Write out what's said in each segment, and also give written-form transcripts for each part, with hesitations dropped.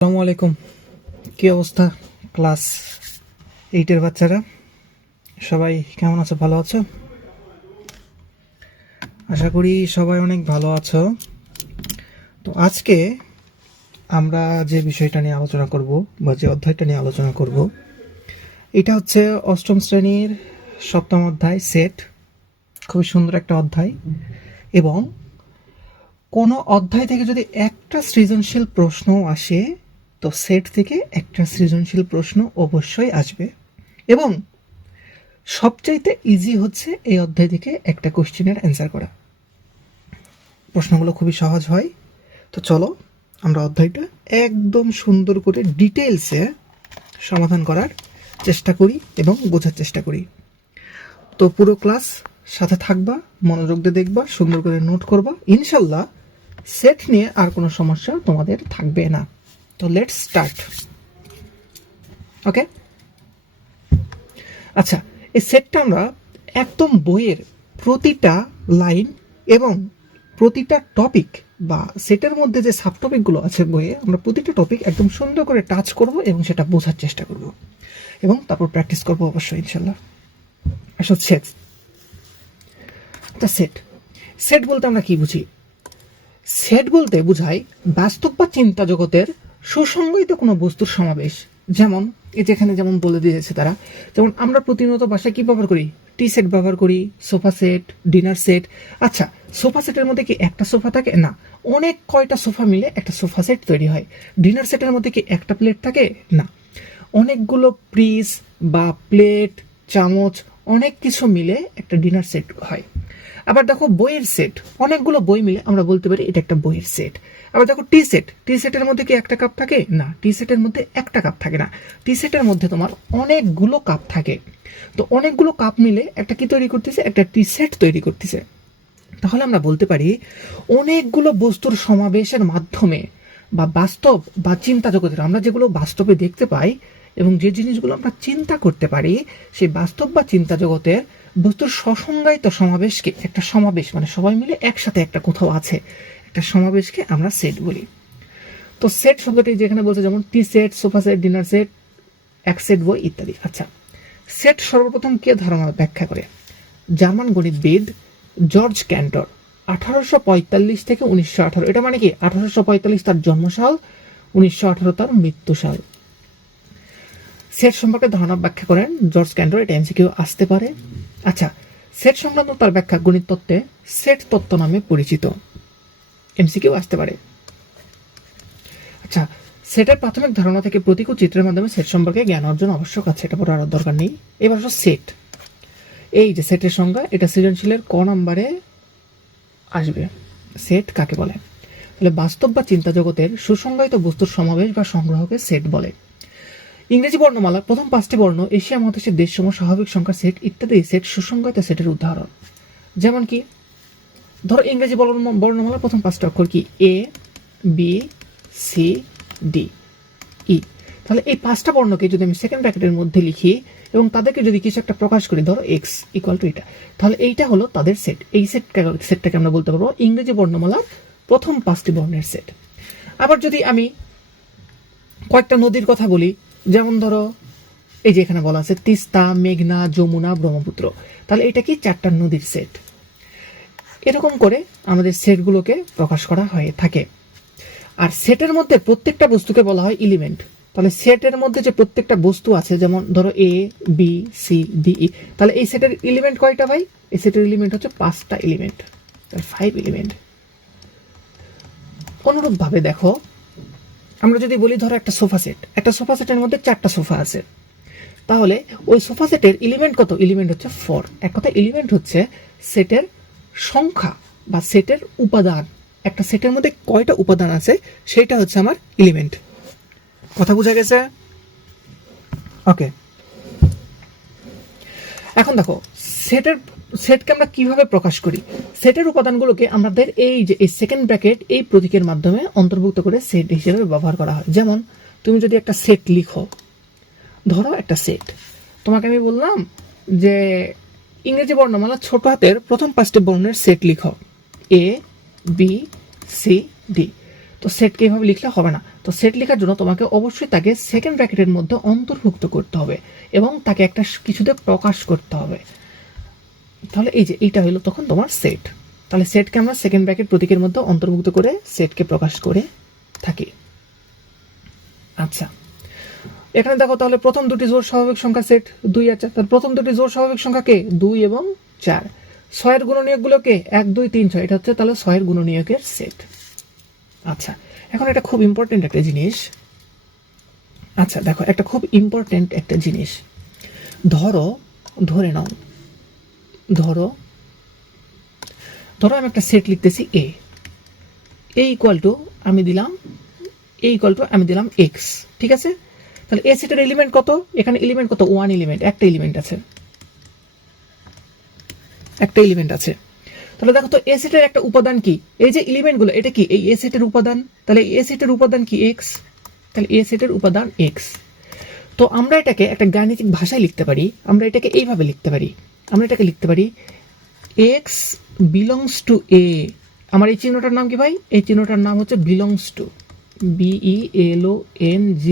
আসসালামু আলাইকুম। কি অবস্থা ক্লাস 8-এর বাচ্চারা? সবাই কেমন আছো? ভালো আছো? আশা করি সবাই অনেক ভালো আছো। তো আজকে আমরা যে বিষয়টা নিয়ে আলোচনা করব বা যে অধ্যায়টা নিয়ে আলোচনা করব, এটা হচ্ছে অষ্টম শ্রেণীর 7ম অধ্যায় সেট। খুবই সুন্দর একটা অধ্যায়, এবং কোনো অধ্যায় থেকে যদি একটা সৃজনশীল প্রশ্ন আসে, তো সেট থেকে একটা সৃজনশীল প্রশ্ন অবশ্যই আসবে। এবং সবচাইতে ইজি হচ্ছে এই অধ্যায় থেকে একটা কোশ্চেনের অ্যান্সার করা। প্রশ্নগুলো খুবই সহজ হয়। তো চলো আমরা অধ্যায়টা একদম সুন্দর করে ডিটেলসে সমাধান করার চেষ্টা করি এবং বোঝার চেষ্টা করি। তো পুরো ক্লাস সাথে থাকবা, মনোযোগ দিয়ে দেখবা, সুন্দর করে নোট করবা। ইনশাল্লাহ সেট নিয়ে আর কোনো সমস্যা তোমাদের থাকবে না। তো লেটস স্টার্ট। ওকে, আচ্ছা, এই সেটটা আমরা একদম বইয়ের প্রতিটা লাইন এবং প্রতিটা টপিক বা সেটের মধ্যে যে সাব টপিকগুলো আছে বইয়ে, আমরা প্রতিটা টপিক একদম সুন্দর করে টাচ করব এবং সেটা বোঝার চেষ্টা করব এবং তারপর প্র্যাকটিস করবো অবশ্যই ইনশাল্লাহ। আসলে সেট, সেট সেট বলতে আমরা কি বুঝি? সেট বলতে বোঝায় বাস্তব বা চিন্তা জগতের সুসংজ্ঞায়িত কোনো বস্তুর সমাবেশ। যেমন এই যেখানে যেমন বলে দিয়েছে তারা, যেমন আমরা প্রতিনিয়ত বাসায় কি ব্যবহার করি? টি সেট ব্যবহার করি, সোফা সেট, ডিনার সেট। আচ্ছা, সোফা সেটের মধ্যে কি একটা সোফা থাকে? না, অনেক কয়টা সোফা মিলে একটা সোফা সেট তৈরি হয়। ডিনার সেটের মধ্যে কি একটা প্লেট থাকে? না, অনেকগুলো পিস বা প্লেট, চামচ, অনেক কিছু মিলে একটা ডিনার সেট হয়। আবার দেখো বইয়ের সেট, অনেকগুলো বই মিলে আমরা বলতে পারি এটা একটা বইয়ের সেট। আবার দেখো টি সেট, টি সেটের মধ্যে কি একটা কাপ থাকে? না, টি সেটের মধ্যে একটা কাপ থাকে না, টি সেটের মধ্যে তোমার অনেকগুলো কাপ থাকে। তো অনেকগুলো কাপ মিলে একটা কি তৈরি করতেছে? একটা টি সেট তৈরি করতেছে। তাহলে আমরা বলতে পারি অনেকগুলো বস্তুর সমাবেশের মাধ্যমে বা বাস্তব বা চিন্তা জগতের আমরা যেগুলো বাস্তবে দেখতে পাই এবং যে জিনিসগুলো আমরা চিন্তা করতে পারি, সেই বাস্তব বা চিন্তা জগতের বস্তুর সসংজ্ঞায়িত সমাবেশকে, একটা সমাবেশ মানে সবাই মিলে একসাথে একটা কোথাও আছে, একটা সমাবেশকে আমরা সেট বলি। তো সেট শব্দটি যেখানে বলছে, যেমন tea set, sofa set, dinner set, এক সেট বই ইত্যাদি। আচ্ছা, সেট সর্বপ্রথম কে ধারণা ব্যাখ্যা করে? জার্মান গণিতবিদ জর্জ ক্যান্টর, 1845 থেকে 1918। এটা মানে কি 1845 তার জন্মসাল, 1918 তার মৃত্যুসাল। সেট সম্পর্কে ধারণা ব্যাখ্যা করেন জর্জ ক্যান্টর। এটা এমসিকিউ আসতে পারে। আচ্ছা, সেট সংক্রান্ত তার ব্যাখ্যা গণিত তত্ত্বে সেট তত্ত্ব নামে পরিচিত। এমসিকিউ আসতে পারে। আচ্ছা, সেটের প্রাথমিক ধারণা থেকে প্রতীক ও চিত্রের মাধ্যমে সেট সম্পর্কে জ্ঞান অর্জন আবশ্যক আছে, এটা পড়ার দরকার নেই। এবার সেট, এই যে সেটের সংজ্ঞা, এটা সৃজনশীলের ক নাম্বারে আসবে। সেট কাকে বলে? তাহলে বাস্তব বা চিন্তা জগতের সুসংজ্ঞায়িত বস্তুর সমাবেশ বা সংগ্রহকে সেট বলে। ইংরেজি বর্ণমালার প্রথম 5টি বর্ণ, এশিয়া মহাদেশের দেশসমূহ, স্বাভাবিক সংখ্যার সেট ইত্যাদি সেট সুসংজ্ঞায়িত সেটের উদাহরণ। যেমন কি, ধরো ইংরেজি বর্ণমালার প্রথম 5টা অক্ষর কি? এ, বি, সি, ডি, ই। তাহলে এই 5টা বর্ণকে যদি আমি সেকেন্ড ব্র্যাকেটের মধ্যে লিখি এবং তাদেরকে যদি কিছু একটা প্রকাশ করি, ধরো এক্স ইকুয়াল টু এটা, তাহলে এইটা হলো তাদের সেট। এই সেটটাকে আমরা বলতে পারবো ইংরেজি বর্ণমালার প্রথম 5টি বর্ণের সেট। আবার যদি আমি কয়েকটা নদীর কথা বলি, যেমন ধরো এই যে এখানে বলা আছে তিস্তা, মেঘনা, যমুনা, ব্রহ্মপুত্র, তাহলে এটা কি 4টা নদীর সেট। এরকম করে আমাদের সেটগুলোকে প্রকাশ করা হয়ে থাকে। আর সেটের মধ্যে প্রত্যেকটা বস্তুকে বলা হয় এলিমেন্ট। তাহলে সেটের মধ্যে যে প্রত্যেকটা বস্তু আছে, যেমন ধরো এ, বি, সি, ডি, ই, তাহলে এই সেটের এলিমেন্ট কয়টা ভাই? এই সেটের এলিমেন্ট হচ্ছে 5টা এলিমেন্ট, 5 এলিমেন্ট। অনুরূপভাবে দেখো, আমরা যদি বলি ধরো একটা সোফা সেট, একটা সোফা সেটের মধ্যে 4টা সোফা আছে, তাহলে ওই সোফা সেটের এলিমেন্ট কত? এলিমেন্ট হচ্ছে 4। এক কথা এলিমেন্ট হচ্ছে সেটের সংখ্যা বা সেটের উপাদান। একটা সেটের মধ্যে কয়টা উপাদান আছে সেটা হচ্ছে আমার এলিমেন্ট। কথা বোঝা গেছে? ওকে, এখন দেখো সেটকে আমরা কিভাবে প্রকাশ করি। সেটের উপাদানগুলোকে আমাদের এই যে এই সেকেন্ড ব্র্যাকেট, এই প্রতীকের মাধ্যমে অন্তর্ভুক্ত করে সেট হিসেবে ব্যবহার করা হয়। যেমন তুমি যদি একটা সেট লিখো, ধরো একটা সেট, তোমাকে আমি বললাম যে ইংরেজি বর্ণমালা ছোট হাতের প্রথম 5টি বর্ণের সেট লিখো, এ, বি, সি, ডি। তো সেটকে এইভাবে লিখলে হবে না। তো সেট লেখার জন্য তোমাকে অবশ্যই তাকে সেকেন্ড ব্র্যাকেটের মধ্যে অন্তর্ভুক্ত করতে হবে এবং তাকে একটা কিছুতে প্রকাশ করতে হবে। তাহলে এই যে এইটা হলো তখন তোমার সেট। তাহলে সেটকে আমরা সেকেন্ড ব্র্যাকেট প্রতীকের মধ্যে অন্তর্ভুক্ত করে সেটকে প্রকাশ করে থাকি। আচ্ছা, এখানে দেখো তাহলে প্রথম দুটি জোড় স্বাভাবিক সংখ্যা সেট 2 আর 4। তাহলে প্রথম দুটি জোড় স্বাভাবিক সংখ্যা কে? 2 এবং 4। 6 এর গুণনীয়কগুলোকে 1 2 3 6, এটা হচ্ছে তাহলে 6 এর গুণনীয়কের সেট। আচ্ছা, এখন এটা খুব ইম্পর্টেন্ট একটা জিনিস। আচ্ছা দেখো, একটা খুব ইম্পর্টেন্ট একটা জিনিস। ধরে নাও, ধরো আমি একটা সেট লিখতেছি এ ইকুয়াল টু আমি দিলাম এক্স, ঠিক আছে? তাহলে এ সেটের এলিমেন্ট কত? এখানে এলিমেন্ট কত? 1 এলিমেন্ট, একটা এলিমেন্ট আছে। তাহলে দেখো তো এ সেটের একটা উপাদান কি? এই যে এলিমেন্টগুলো, এটা কি এই এ সেটের উপাদান? তাহলে এ সেটের উপাদান কি? এক্স। তাহলে এ সেটের উপাদান এক্স। তো আমরা এটাকে একটা গাণিতিক ভাষায় লিখতে পারি। আমরা এটাকে এইভাবে লিখতে পারি, এক্স বিলংস টু এ। আমার এই চিহ্নটার নাম কি ভাই? এই চিহ্নটার নাম হচ্ছে belongs to, BELONGS,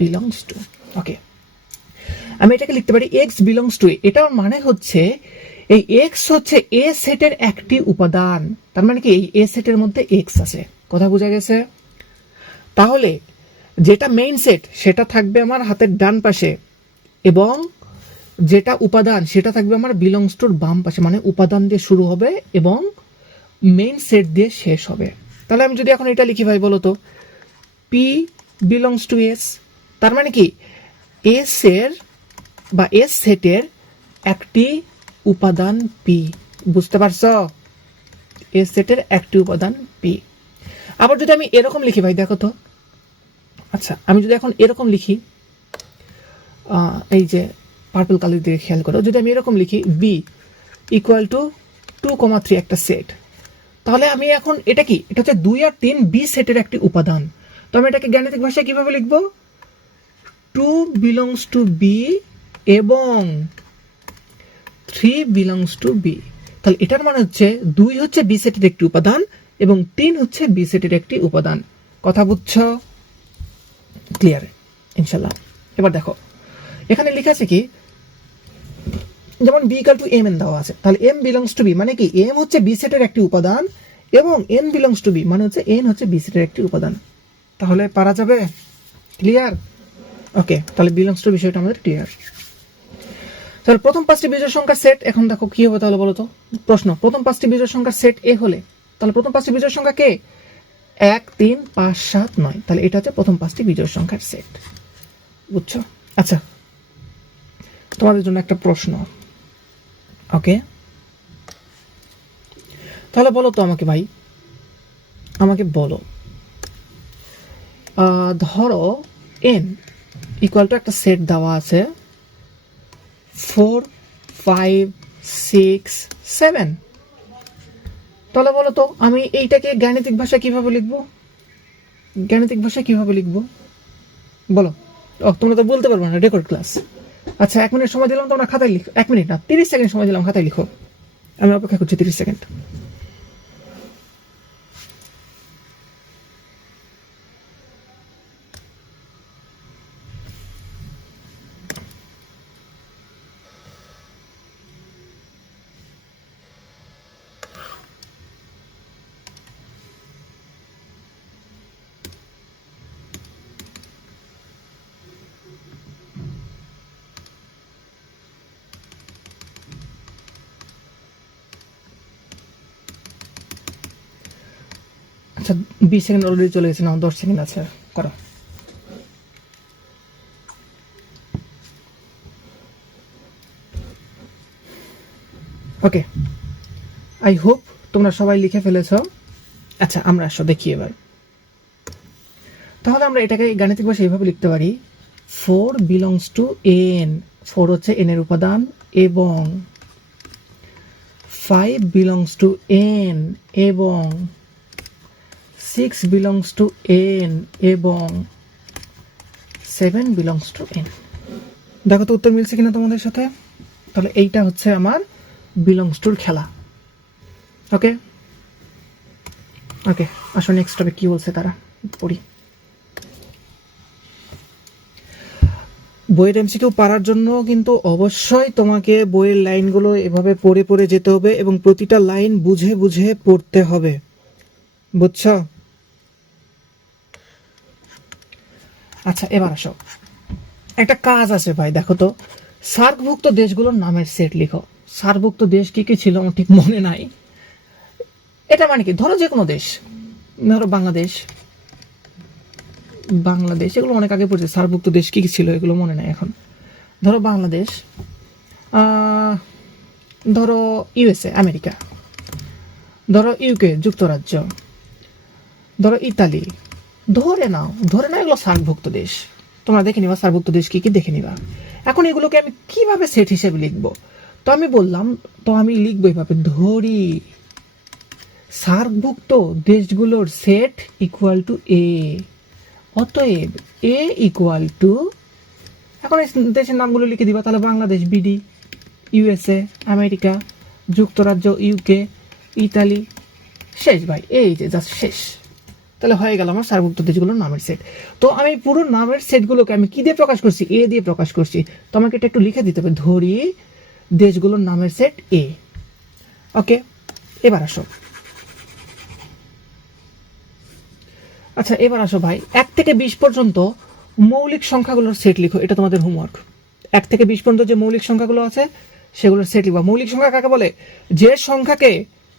belongs to. Okay, আমি এটাকে লিখতে পারি এক্স বিলংস টু এ। এটার মানে হচ্ছে এই এক্স হচ্ছে এ সেটের একটি উপাদান। তার মানে কি এই এ সেটের মধ্যে এক্স আছে। কথা বোঝা গেছে? তাহলে যেটা মেইন সেট সেটা থাকবে আমার হাতের ডান পাশে এবং যেটা উপাদান সেটা থাকবে আমার বিলংস টুর বাম পাশে, মানে উপাদান দিয়ে শুরু হবে এবং মেইন সেট দিয়ে শেষ হবে। তাহলে আমি যদি এখন এটা লিখি ভাই, বলো তো পি বিলংস টু এস, তার মানে কি এস এর বা এস সেটের একটি উপাদান পি। বুঝতে পারছো? এস সেটের একটি উপাদান পি। আবার যদি আমি এরকম লিখি ভাই, দেখো তো, আচ্ছা আমি যদি এখন এরকম লিখি, এই যে পার্পল কালার দিয়ে খেয়াল করো, যদি আমি এরকম লিখি বি ইকুয়াল টু 2,3 একটা সেট, তাহলে আমি এখন এটা কি? এটা হচ্ছে 2 আর 3 বি সেটের একটি উপাদান। তো আমি এটাকে গাণিতিক ভাষায় কিভাবে লিখব? 2 বিলংস টু বি এবং 3 বিলংস টু বি। তাহলে এটার মানে হচ্ছে 2 হচ্ছে বি সেটের একটি উপাদান এবং 3 হচ্ছে বি সেটের একটি উপাদান। কথা বুঝছো? ক্লিয়ার ইনশাল্লাহ। এবার দেখো এখানে লেখা আছে কি, যেমন B equal to M N দেওয়া আছে, তাহলে এম বিলংস টু বি মানে কি এম হচ্ছে বি সেটের একটি উপাদান এবং এন বিলংস টু বি মানে হচ্ছে এন হচ্ছে বি সেটের একটি উপাদান। তাহলে পারা যাবে? ক্লিয়ার? ওকে, তাহলে বিলংস টু বিষয়টা আমাদের ক্লিয়ার। তাহলে প্রথম 5টি বিজোড় সংখ্যার সেট, এখন দেখো কি হবে তাহলে বলো তো? প্রশ্ন, প্রথম 5টি বিজোড় সংখ্যার সেট এ হলে তাহলে প্রথম 5টি বিজোড় সংখ্যা কে? 1 3 5 7 9। তাহলে এটা হচ্ছে প্রথম 5টি বিজোড় সংখ্যার সেট। বুঝছো? আচ্ছা, তোমাদের জন্য একটা প্রশ্ন। ওকে, তাহলে বলো তো আমাকে ভাই, আমাকে বলো, ধরো এন ইকুয়াল টু একটা সেট দেওয়া আছে 4 5 6 7। তাহলে বলো তো আমি এইটাকে গাণিতিক ভাষায় কিভাবে লিখবো? বলো। তোমরা তো বলতে পারবে না, রেকর্ড ক্লাস। আচ্ছা 1 মিনিট সময় দিলাম, তোমরা খাতায় লিখো। 1 মিনিট না, 30 সেকেন্ড সময় দিলাম, খাতায় লিখো। আমি অপেক্ষা করছি 30 সেকেন্ড। আচ্ছা 20 সেকেন্ড অলরেডি চলে গেছে, না 10 সেকেন্ড আছে, করো। ওকে, আই হোপ তোমরা সবাই লিখে ফেলেছ। আচ্ছা আমরা আসো দেখি এবার। তাহলে আমরা এটাকে গাণিতিক ভাষায় এইভাবে লিখতে পারি, 4 বিলংস টু এন, 4 হচ্ছে এন এর উপাদান, এবং 5 বিলংস টু এন, এবং 6 বিলংস টু এন, এবং 7 বিলংস টু এন। দেখো তো উত্তর মিলছে কিনা তোমাদের সাথে? তাহলে এইটা হচ্ছে আমার বিলংস টুর খেলা। ওকে ওকে আসলে নেক্সট টপিক কি বলছে তারা পড়ি। বইয়ের এমসিকিউ পারার জন্য কিন্তু অবশ্যই তোমাকে বইয়ের লাইনগুলো এভাবে পড়ে পড়ে যেতে হবে এবং প্রতিটা লাইন বুঝে বুঝে পড়তে হবে, বুঝছো? আচ্ছা এবার আসো, একটা কাজ আছে ভাই, দেখো তো সার্কভুক্ত দেশগুলোর নামের সেট লিখো। সার্কভুক্ত দেশ কি কি ছিল আমার ঠিক মনে নাই। এটা মানে কি, ধরো যে কোনো দেশ, ধরো বাংলাদেশ, বাংলাদেশ এগুলো অনেক আগে পড়ছে। সার্কভুক্ত দেশ কি কি ছিল এগুলো মনে নাই এখন। ধরো বাংলাদেশ, ধরো ইউএসএ আমেরিকা, ধরো ইউকে যুক্তরাজ্য, ধরো ইতালি, ধরে নাও এগুলো সার্কভুক্ত দেশ। তোমরা দেখে নিবা সার্কভুক্ত দেশ কি কি দেখে নিবা। এখন এগুলোকে আমি কিভাবে সেট হিসেবে লিখবো? তো আমি বললাম, তো আমি লিখবো এভাবে, ধরি সার্কভুক্ত দেশগুলোর সেট ইকুয়াল টু এ। অতএব এ ইকুয়াল টু, এখন এই দেশের নামগুলো লিখে দিবা, তাহলে বাংলাদেশ বিডি, ইউএসএ আমেরিকা, যুক্তরাজ্য ইউকে, ইতালি, শেষ ভাই, এই যে জাস্ট শেষ। তাহলে হয়ে গেল আমার সার্কভুক্ত দেশগুলোর নামের সেট। তো আমি পুরো নামের সেটগুলোকে আমি কি দিয়ে প্রকাশ করছি? এ দিয়ে প্রকাশ করছি। তো আমাকে এটা একটু লিখে দিতে হবে, ধরি দেশগুলোর নামের সেট এ। ওকে, এবার আসো। আচ্ছা এবার আসো ভাই, 1 থেকে 20 পর্যন্ত মৌলিক সংখ্যাগুলোর সেট লিখো। এটা তোমাদের হোমওয়ার্ক। 1 থেকে 20 পর্যন্ত যে মৌলিক সংখ্যাগুলো আছে সেগুলোর সেট লিখবা। মৌলিক সংখ্যা কাকে বলে? যে সংখ্যাকে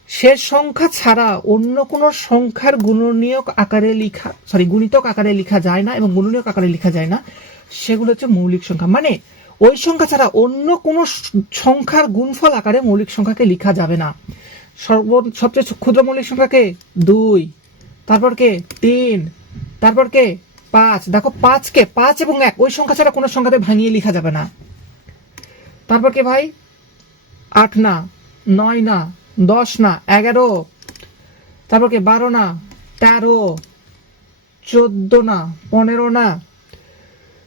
শেষ সংখ্যা ছাড়া অন্য কোনো সংখ্যার গুণনীয়ক আকারে লিখা, গুণিতক আকারে লিখা যায় না এবং গুণনীয়ক আকারে লিখা যায় না, সেগুলো হচ্ছে মৌলিক সংখ্যা। মানে ওই সংখ্যা ছাড়া অন্য কোনো সংখ্যার গুণফল আকারে মৌলিক সংখ্যাকে লিখা যাবে না। সবচেয়ে ক্ষুদ্র মৌলিক সংখ্যাকে 2, তারপর কে 3, তারপর কে 5। দেখো 5কে 5 এবং 1 ওই সংখ্যা ছাড়া কোনো সংখ্যাতে ভাঙিয়ে লেখা যাবে না। তারপর কে ভাই 8 না, 9 না, 10 না, 11, তারপর কে 12 না, 13, 14 না, 15 না,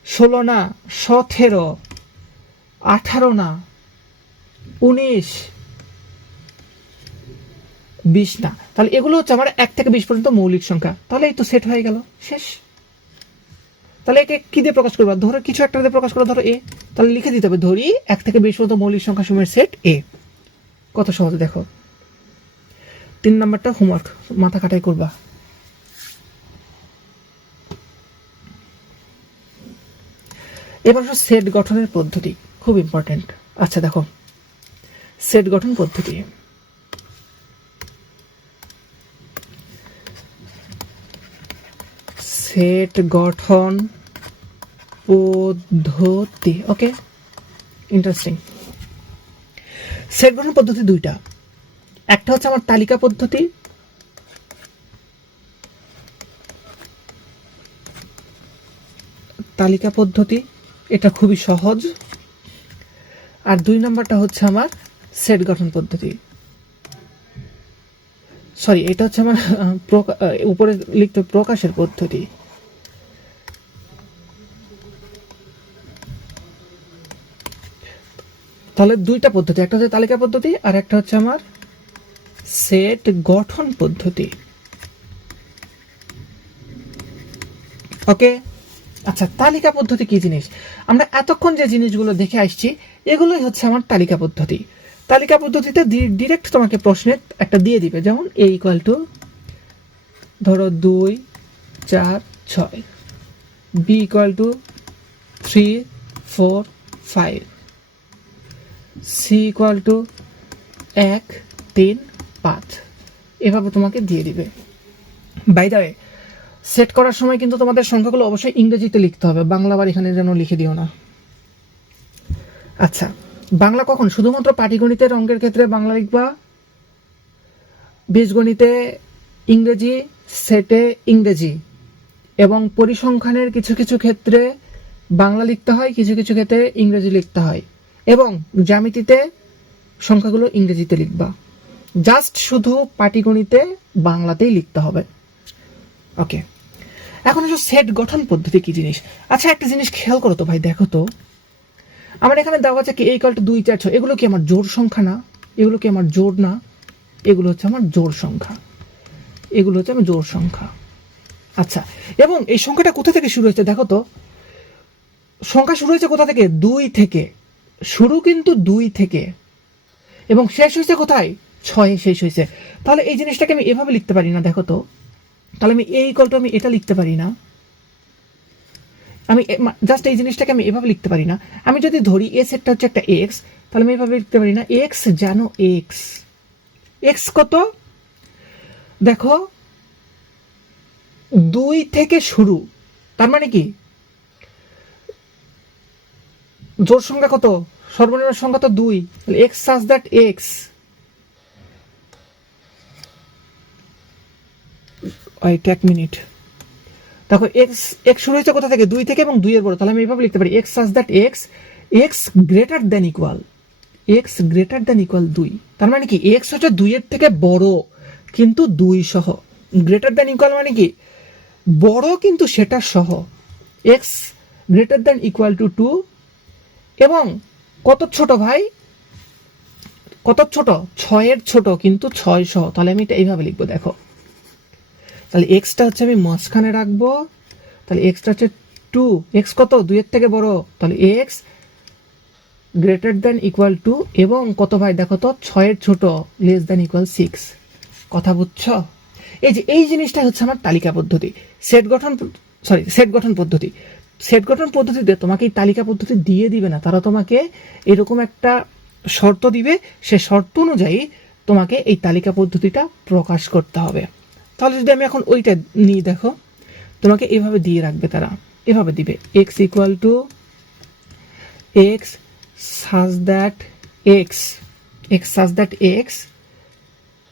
16 না, 17, 18 না, 19, 20 না। তাহলে এগুলো হচ্ছে আমার 1 থেকে 20 পর্যন্ত মৌলিক সংখ্যা। তাহলে এই তো সেট হয়ে গেল, শেষ। তাহলে একে কি দিয়ে প্রকাশ করবা? ধরো কিছু একটা দিয়ে প্রকাশ করো, ধরো এ। তাহলে লিখে দিতে হবে, ধরি 1 থেকে 20 পর্যন্ত মৌলিক সংখ্যা সমূহের সেট এ। কত সহজে দেখো। 3 নাম্বারটা হোমওয়ার্ক, মাথা খাটাই করবা। এবার সেট গঠনের পদ্ধতি, খুব ইম্পর্টেন্ট। আচ্ছা দেখো, সেট গঠন পদ্ধতি। সেট গঠন পদ্ধতি, ওকে, ইন্টারেস্টিং। সেট গঠন পদ্ধতি দুইটা। একটা হচ্ছে আমার তালিকা পদ্ধতি, এটা খুবই সহজ। আর 2 নাম্বারটা হচ্ছে আমার সেট গঠন পদ্ধতি। এটা হচ্ছে আমার উপরে লিখতে প্রকাশের পদ্ধতি। তাহলে 2টা পদ্ধতি, একটা হচ্ছে তালিকা পদ্ধতি আর একটা হচ্ছে আমার সেট গঠন পদ্ধতি। ওকে, আচ্ছা তালিকা পদ্ধতি কি জিনিস? আমরা এতক্ষণ যে জিনিসগুলো দেখে আসছি এগুলোই হচ্ছে আমার তালিকা পদ্ধতি। তালিকা পদ্ধতিতে ডিরেক্ট তোমাকে প্রশ্নে একটা দিয়ে দিবে, যেমন এ ইকুয়াল টু ধরো 2, 4, 6, B equal to 3, 4, 5, C equal to 1, 3, 5, এভাবে তোমাকে দিয়ে দিবে। বাই দ্য ওয়ে, সেট করার সময় কিন্তু তোমাদের সংখ্যাগুলো অবশ্যই ইংরেজিতে লিখতে হবে, বাংলা আবার এখানে যেন লিখে দিও না। আচ্ছা, বাংলা কখন? শুধুমাত্র পাটিগণিতের অঙ্কের ক্ষেত্রে বাংলা লিখবা, বীজগণিতে ইংরেজি, সেটে ইংরেজি, এবং পরিসংখ্যানের কিছু কিছু ক্ষেত্রে বাংলা লিখতে হয়, কিছু কিছু ক্ষেত্রে ইংরেজি লিখতে হয়, এবং জ্যামিতিতে সংখ্যাগুলো ইংরেজিতে লিখবা। জাস্ট শুধু পাটিগণিতে বাংলাতেই লিখতে হবে। ওকে, এখন হচ্ছে সেট গঠন পদ্ধতি কি জিনিস। আচ্ছা একটা জিনিস খেয়াল করো তো ভাই, দেখো তো আমার এখানে দেওয়া আছে কি a = 2, 4, 6, এগুলো কি আমার জোড় সংখ্যা না? এগুলো কি আমার জোড় না? এগুলো হচ্ছে আমার জোড় সংখ্যা। এগুলো হচ্ছে আমি জোড় সংখ্যা। আচ্ছা, এবং এই সংখ্যাটা কোথা থেকে শুরু হয়েছে দেখো তো, সংখ্যা শুরু হয়েছে কোথা থেকে? 2 থেকে। শুরু কিন্তু 2 থেকে, এবং শেষ হয়েছে কোথায়? 6 শেষ হয়েছে। তাহলে এই জিনিসটাকে আমি এভাবে লিখতে পারি না, দেখো তো। তাহলে আমি এই ইকুয়াল টু আমি এটা লিখতে পারি না, আমি জাস্ট এই জিনিসটাকে আমি এভাবে লিখতে পারি না। আমি যদি ধরি এ সেটটা হচ্ছে একটা এক্স, তাহলে আমি এভাবে লিখতে পারি না, এক্স জানো এক্স। এক্স কত? দেখো 2 থেকে শুরু, তার মানে কি জোড় সংখ্যা কত? সর্বনিম্ন সংখ্যা তো 2, তাহলে X such that X, wait এক মিনিট, দেখো এক্স এক্স শুরু হয়েছে কোথা থেকে? 2 থেকে, এবং 2 এর বড়, তাহলে আমি এভাবে লিখতে পারি x such that x, x greater than equal, x greater than equal 2। তার মানে কি এক্স হচ্ছে 2 এর থেকে বড় কিন্তু 2 সহ। গ্রেটার দ্যান ইকুয়াল মানে কি বড় কিন্তু সেটা সহ। X greater than equal to 2, এবং কত ছোট ভাই? কত ছোট? 6 এর ছোট কিন্তু 6 সহ। তাহলে আমি এটা এইভাবে লিখবো, দেখো। তাহলে এক্সটা হচ্ছে আমি মাঝখানে রাখবো, তাহলে এক্সটা হচ্ছে 2, এক্স কত? 2 এর থেকে বড়, তাহলে x greater than equal to, এবং কত ভাই দেখো তো? 6 এর ছোট, লেস দ্যান ইকুয়াল 6। কথা বুঝছো? এই যে এই জিনিসটা হচ্ছে আমার তালিকা পদ্ধতি, সেট গঠন পদ্ধতি। সেট গঠন পদ্ধতিতে তোমাকে এই তালিকা পদ্ধতি দিয়ে দিবে না, তারা তোমাকে এরকম একটা শর্ত দিবে, সে শর্ত অনুযায়ী তোমাকে এই তালিকা পদ্ধতিটা প্রকাশ করতে হবে। তাহলে যদি আমি এখন ওইটা নিই, দেখো তোমাকে এভাবে দিয়ে রাখবে, তারা এভাবে দিবে x equal to x such that x, x such that x.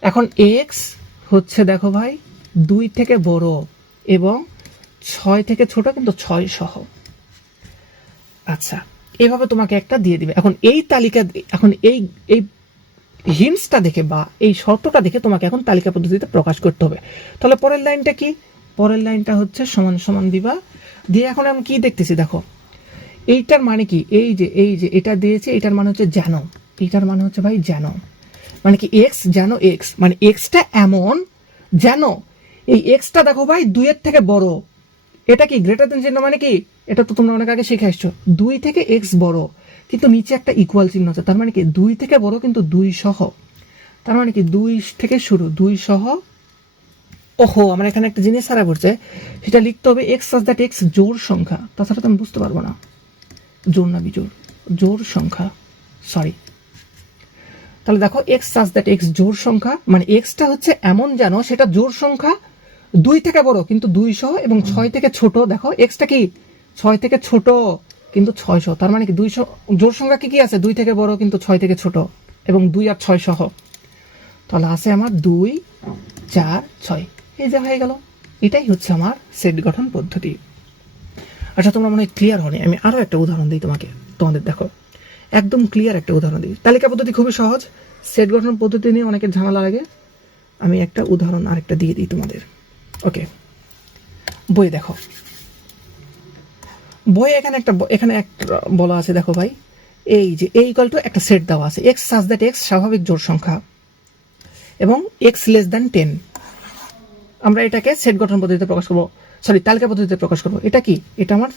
এখন এক্স হচ্ছে দেখো ভাই 2 থেকে বড় এবং 6 থেকে ছোট কিন্তু 6 সহ। আচ্ছা, এভাবে তোমাকে একটা দিয়ে দিবে। এখন এই তালিকা, এখন এই এই হিন্টসটা দেখে বা এই শর্তটা দেখে তোমাকে এখন তালিকা পদ্ধতিতে প্রকাশ করতে হবে। তাহলে পরের লাইনটা কি? পরের লাইনটা হচ্ছে সমান সমান দিবা, দিয়ে এখন আমি কি দেখতেছি দেখো, এইটার মানে কি? এই যে এটা দিয়েছে, এটার মানে হচ্ছে জানো, এটার মানে হচ্ছে ভাই জানো, মানে কি এক্স জানো এক্স, মানে এক্সটা এমন জানো, এই এক্সটা দেখো ভাই 2 এর থেকে বড়। এটা কি গ্রেটার দেন চিহ্ন, মানে কি এটা তো তোমরা অনেক আগে শিখে আসছো, 2 থেকে এক্স বড় কিন্তু নিচে একটা ইকুয়াল চিহ্ন আছে, তার মানে কি 2 থেকে বড় কিন্তু 2 সহ, তার মানে কি 2 থেকে শুরু, 2 সহ। ওহো, আমার এখানে একটা জিনিস সারা পড়ছে, সেটা লিখতে হবে এক্স সাজ দ্যাট এক্স জোড় সংখ্যা, তাছাড়া তো আমি বুঝতে পারবো না। জোড় না বিজোড়, জোড় সংখ্যা, সরি। তাহলে দেখো এক্স সাজ দ্যাট এক্স জোড় সংখ্যা, মানে এক্সটা হচ্ছে এমন যেন সেটা জোড় সংখ্যা 2 থেকে বড় কিন্তু 2 সহ, এবং 6 থেকে ছোট। দেখো এক্সটা কি 6 থেকে ছোট কিন্তু 6 সহ, তার মানে কি 2 জোড় সংখ্যা কি কি আছে? 2 থেকে বড় কিন্তু 6 থেকে ছোট, এবং 2 আর 6 সহ। তাহলে আছে আমার 2 4 6, এই যে হয়ে গেল। এটাই হচ্ছে আমার সেট গঠন পদ্ধতি। আচ্ছা, তোমরা মনে হয় ক্লিয়ার হয়নি, আমি আরো একটা উদাহরণ দিই তোমাদের দেখো, একদম ক্লিয়ার একটা উদাহরণ দিই। তালিকা পদ্ধতি খুবই সহজ, সেট গঠন পদ্ধতি নিয়ে অনেকের ঝামেলা লাগে। আমি একটা উদাহরণ আরেকটা দিয়ে দিই তোমাদের। ওকে, বই দেখো, বই এখানে একটা বলা আছে, দেখো ভাই, এই যে এই ইকুয়াল টু একটা সেট দেওয়া আছে, এক্স সাজ দ্যাট এক্স স্বাভাবিক জোড় সংখ্যা এবং এক্স লেস দ্যান 10। আমরা এটাকে সেট গঠন পদ্ধতিতে প্রকাশ করবো, সরি তালিকা পদ্ধতিতে প্রকাশ করবো। এটা কি? এটা আমার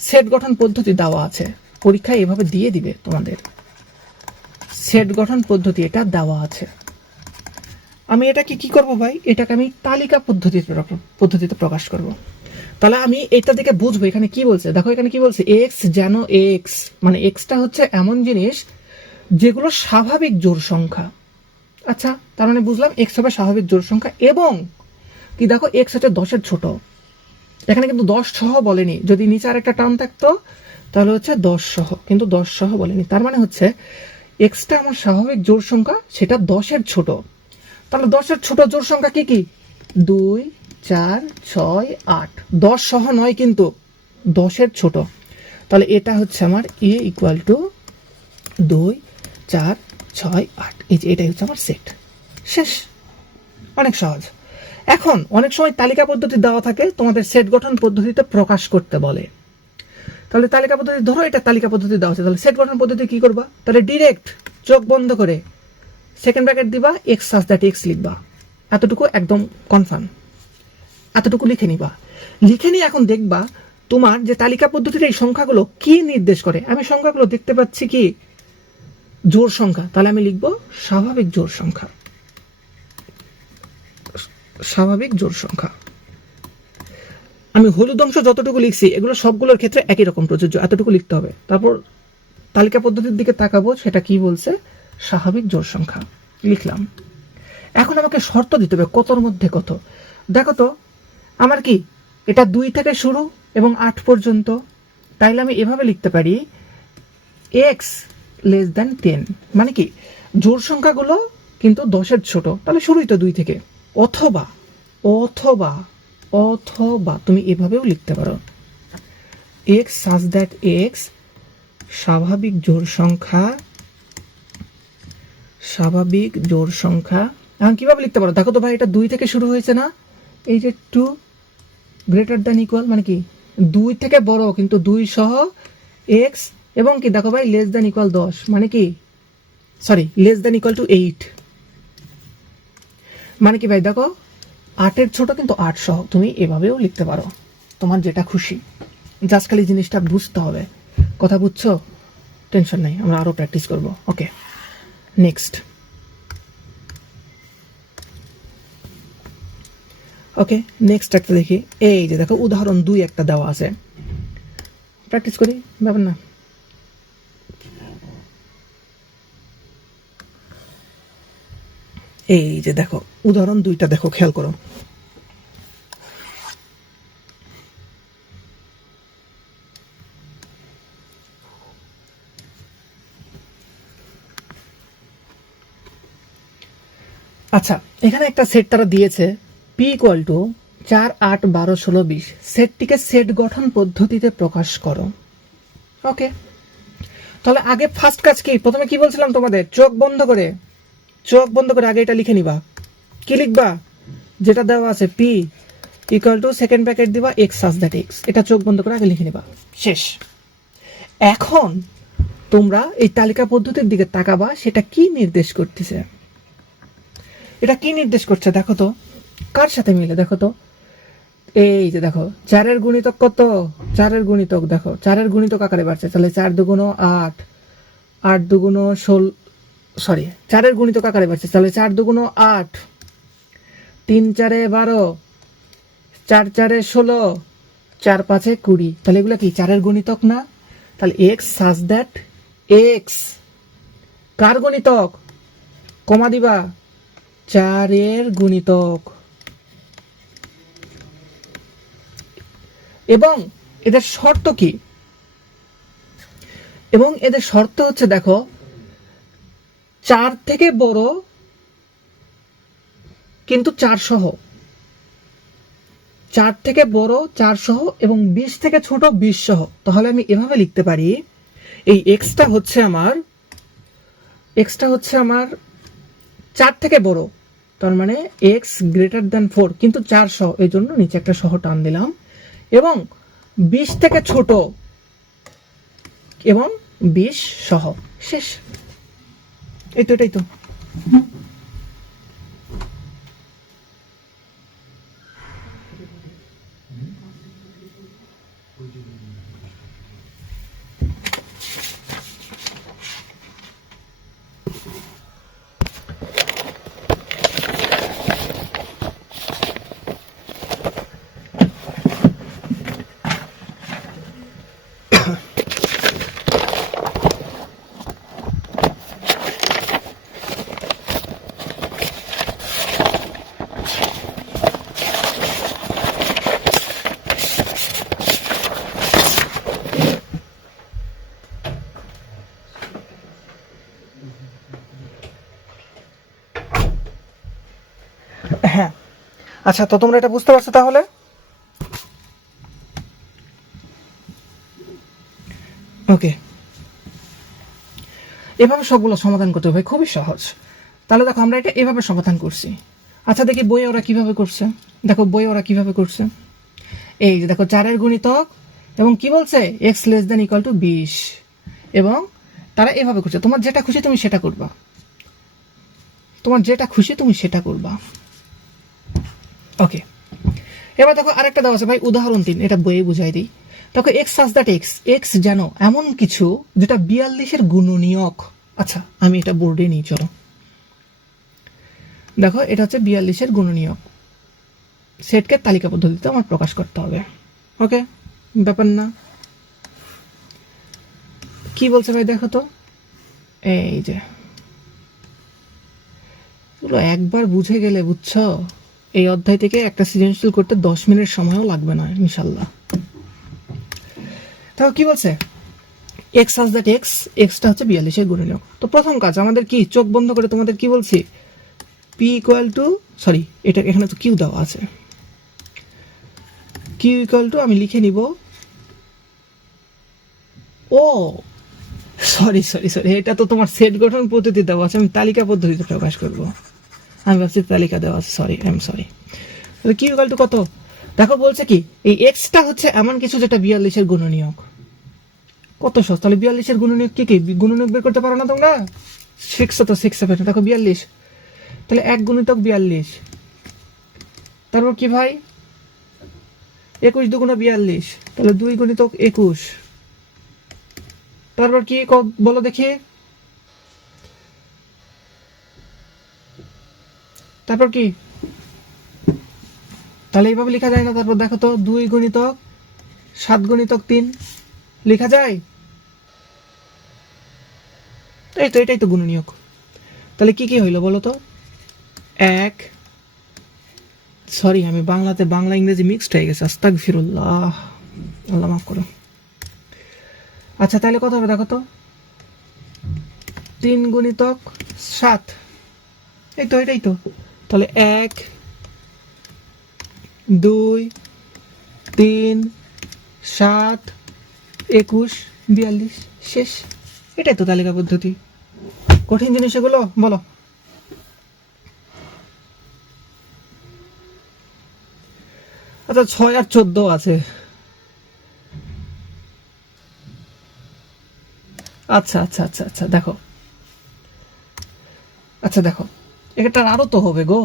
সেট গঠন পদ্ধতি দেওয়া আছে, পরীক্ষায় এভাবে দিয়ে দিবে তোমাদের, সেট গঠন পদ্ধতি এটা দেওয়া আছে। আমি এটাকে কি করব ভাই? এটাকে আমি তালিকা পদ্ধতিতে প্রকাশ করব। তাহলে আমি এটা দেখে বুঝবো এখানে কি বলছে। দেখো এখানে কি বলছে, এক্স যেন এক্স, মানে এক্সটা হচ্ছে এমন জিনিস যেগুলো স্বাভাবিক জোড় সংখ্যা। আচ্ছা, তার মানে বুঝলাম এক্স হবে স্বাভাবিক জোড় সংখ্যা, এবং কি দেখো এক্স হচ্ছে 10-এর ছোট। এখানে কিন্তু 10 সহ বলেনি, যদি নিচে আরেকটা টার্ম থাকতো তাহলে হচ্ছে 10 সহ, কিন্তু 10 সহ বলেনি। তার মানে হচ্ছে এক্সটা আমার স্বাভাবিক জোড় সংখ্যা, সেটা 10-এর ছোট। তাহলে 10-এর ছোট জোড় সংখ্যা কি কি? 2 4 6 8, 10 সহ নয় কিন্তু 10-এর ছোট। তাহলে এটা হচ্ছে আমার এ ইকুয়াল টু 2 4 6 8, এই যে এটাই হচ্ছে আমার সেট। শেষ, অনেক সহজ। এখন অনেক সময় তালিকা পদ্ধতি দেওয়া থাকে, তোমাদের সেট গঠন পদ্ধতিতে প্রকাশ করতে বলে। তাহলে তালিকা পদ্ধতি ধরো, এটা তালিকা পদ্ধতি দেওয়া আছে, তাহলে সেট গঠন পদ্ধতি কি করবা? তাহলে ডিরেক্ট চোখ বন্ধ করে সেকেন্ড ব্র্যাকেট দিবা, এক্স সাজ দ্যাট এক্স লিখবা, এতটুকু একদম কনফার্ম, এতটুকু লিখে নিবা। লিখে নিয়ে এখন দেখবা তোমার যে তালিকা পদ্ধতির এই সংখ্যাগুলো কি নির্দেশ করে। আমি সংখ্যাগুলো দেখতে পাচ্ছি কি জোড় সংখ্যা, তাহলে আমি লিখব স্বাভাবিক জোড় সংখ্যা, স্বাভাবিক জোড় সংখ্যা। আমি হলুদ অংশ যতটুকু লিখছি এগুলো সবগুলোর ক্ষেত্রে একই রকম প্রযোজ্য, এতটুকু লিখতে হবে। তারপর তালিকা পদ্ধতির দিকে তাকাবো, সেটা কি বলছে, স্বাভাবিক জোড় সংখ্যা লিখলাম। এখন আমাকে শর্ত দিতে হবে কতর মধ্যে কত। দেখো তো আমার কি এটা 2 থেকে শুরু এবং 8 পর্যন্ত, তাইলে আমি এভাবে লিখতে পারি x লেস দ্যান 10, মানে কি জোড় সংখ্যাগুলো কিন্তু 10-এর ছোট, তাহলে শুরুই তো 2 থেকে। অথবা অথবা অথবা তুমি এভাবেও লিখতে পারো x such that x স্বাভাবিক জোড় সংখ্যা, স্বাভাবিক জোড় সংখ্যা। এখন কিভাবে লিখতে পারো, দেখো তো ভাই এটা 2 থেকে শুরু হয়েছে না, এই যে 2 গ্রেটার দ্যান ইকুয়াল, মানে কি 2 থেকে বড় কিন্তু 2 সহ x, এবং কি দেখো ভাই লেস দ্যান ইকুয়াল 10, মানে কি sorry less than equal to 8, মানে কি ভাই দেখো 8-এর ছোট কিন্তু 8 সহ। তুমি এভাবেও লিখতে পারো, তোমার যেটা খুশি, জাস্ট খালি জিনিসটা বুঝতে হবে। কথা বুঝছো? টেনশন নাই, আমরা আরো প্র্যাকটিস করব। ওকে, নেক্সট। ওকে, নেক্সট একটা দেখি। এই যে দেখো উদাহরণ 2 একটা দেওয়া আছে, প্র্যাকটিস করি, ব্যাপার না। এই যে দেখো উদাহরণ 2টা দেখো, খেয়াল করো। আচ্ছা, এখানে একটা সেট তারা দিয়েছে p ইকুয়াল টু 4, 8, 12, 16, 20। সেটটিকে সেট গঠন পদ্ধতিতে প্রকাশ করো। ওকে, তাহলে আগে ফার্স্ট কাজ কি, প্রথমে কি বলছিলাম তোমাদের, চোখ বন্ধ করে, চোখ বন্ধ করে আগে এটা লিখে নিবা। কি লিখবা, যেটা দেওয়া আছে p equal to second bracket দিবা x সাজ দ্যাট x, এটা চোখ বন্ধ করে আগে লিখে নিবা, শেষ। এখন তোমরা এই তালিকা পদ্ধতির দিকে তাকাবা, সেটা কি নির্দেশ করতেছে, এটা কি নির্দেশ করছে দেখো তো, কার সাথে মিলে দেখো তো। এই যে দেখো 4-এর গুণিতক কত, 4-এর গুণিতক দেখো, 4-এর গুণিতক আকারে বাড়ছে, তাহলে 4 দুগুণ 8, 8 দুগুণ 16, সরি 4-এর গুণিতক আকারে বাড়ছে, তাহলে 4 দুগুণ 8, 3 4-এ 12, 4 4-এ 16, 4 5-এ 20, তাহলে এগুলো কি 4-এর গুণিতক না? তাহলে x such that x কার গুণিতক, কমা দিবা 4-এর গুণিতক। এবং এদের শর্ত কি, এবং এদের শর্ত হচ্ছে দেখো 4 থেকে বড় কিন্তু 4 সহ, 4 থেকে বড় 4 সহ এবং 20 থেকে ছোট 20 সহ। তাহলে আমি এভাবে লিখতে পারি, এই এক্সটা হচ্ছে আমার 4 থেকে বড়, তার মানে এক্স গ্রেটার দ্যান 4 কিন্তু 4 সহ, এই জন্য নিচে একটা সহ টান দিলাম, এবং 20 থেকে ছোট এবং 20 সহ, শেষ। এই তো, এটাই তো। হ্যাঁ, আচ্ছা, তো তোমরা এটা বুঝতে পারছো তাহলে? ওকে, এভাবে সবগুলো সমাধান করতে হবে, খুবই সহজ। তাহলে দেখো আমরা এটা এভাবে সমাধান করছি। আচ্ছা দেখি বইয়ে ওরা কিভাবে করছে, দেখো বইয়ে ওরা কিভাবে করছে। এই যে দেখো 4-এর গুণিতক, এবং কি বলছে x less than equal to 20, এবং তারা এভাবে করছে। তোমার যেটা খুশি তুমি সেটা করবা, তোমার যেটা খুশি তুমি সেটা করবা। ওকে, এবার দেখো আরেকটা দেওয়া আছে ভাই, উদাহরণ 3, এটা বইয়ে বুঝাই দিই। দেখো x such that x, x যেন এমন কিছু যেটা 42-এর গুণনীয়ক। আচ্ছা আমি এটা বোর্ডে নিই, চলো দেখো এটা হচ্ছে 42-এর গুণনীয়ক। সেটকে তালিকা পদ্ধতিতে আমার প্রকাশ করতে হবে। ওকে, ব্যাপার না। কি বলছে ভাই দেখো তো, এই যে এগুলো একবার বুঝে গেলে, বুঝছো, এই অধ্যায় থেকে একটা সৃজনশীল করতে 10 মিনিট সময়ও লাগবে না ইনশাল্লাহ। তাও কি বলছে, x such that x, extra হচ্ছে 42-এর গুণনীয়ক। তো প্রথম কাজ আমাদের কি, চোখ বন্ধ করে তোমাদের কি বলছি, পি ইকুয়াল টু, সরি এটা এখানে তো কিউ দেওয়া আছে, কিউ ইকুয়াল টু আমি লিখে নিব, ও সরি সরি সরি, এটা তো তোমার সেট গঠন পদ্ধতি দেওয়া আছে, আমি তালিকা পদ্ধতিতে প্রকাশ করব। আমি ভাবছি তালিকা দেওয়া আছে, সরি আই এম সরি। তাহলে কিউ ইকুয়াল টু কত, দেখো বলছে কি, এই এক্সটা হচ্ছে এমন কিছু যেটা 42-এর গুণনীয়ক। কত সহজ, তাহলে 42-এর গুণনীয়ক কি কি, গুণনীয়ক বের করতে পারো না তোমরা, 6 তো 6 7, দেখো 42, তাহলে 1 গুণিতক 42, তারপর কি ভাই 21 দুগুণ 42, তাহলে 2 গুণিতক 21, তারপর কি বলো দেখি, তারপর কি, তাহলে এইভাবে লেখা যায় না, তারপর দেখো তো 2 গুণিতক 7 গুণিতক 3 লেখা যায়, এই তো এটাই তো গুণনীয়ক। তাহলে কি কি হইলো বলো তো, এক, সরি আমি বাংলাতে বাংলা ইংরেজি মিক্সড হয়ে গেছে, আস্তাগফিরুল্লাহ, আল্লাহ মাফ করো। আচ্ছা তাহলে কত হবে দেখো তো, 3 গুণিতক 7, এই তো এটাই তো, তাহলে 1 2 3 7 21 42, শেষ। এটাই তো তালিকা পদ্ধতি, কঠিন জিনিস এগুলো বলো। আচ্ছা 6 আর 14 আছে, আচ্ছা আচ্ছা আচ্ছা আচ্ছা দেখো, আচ্ছা দেখো এটা আরো তো হবে গো,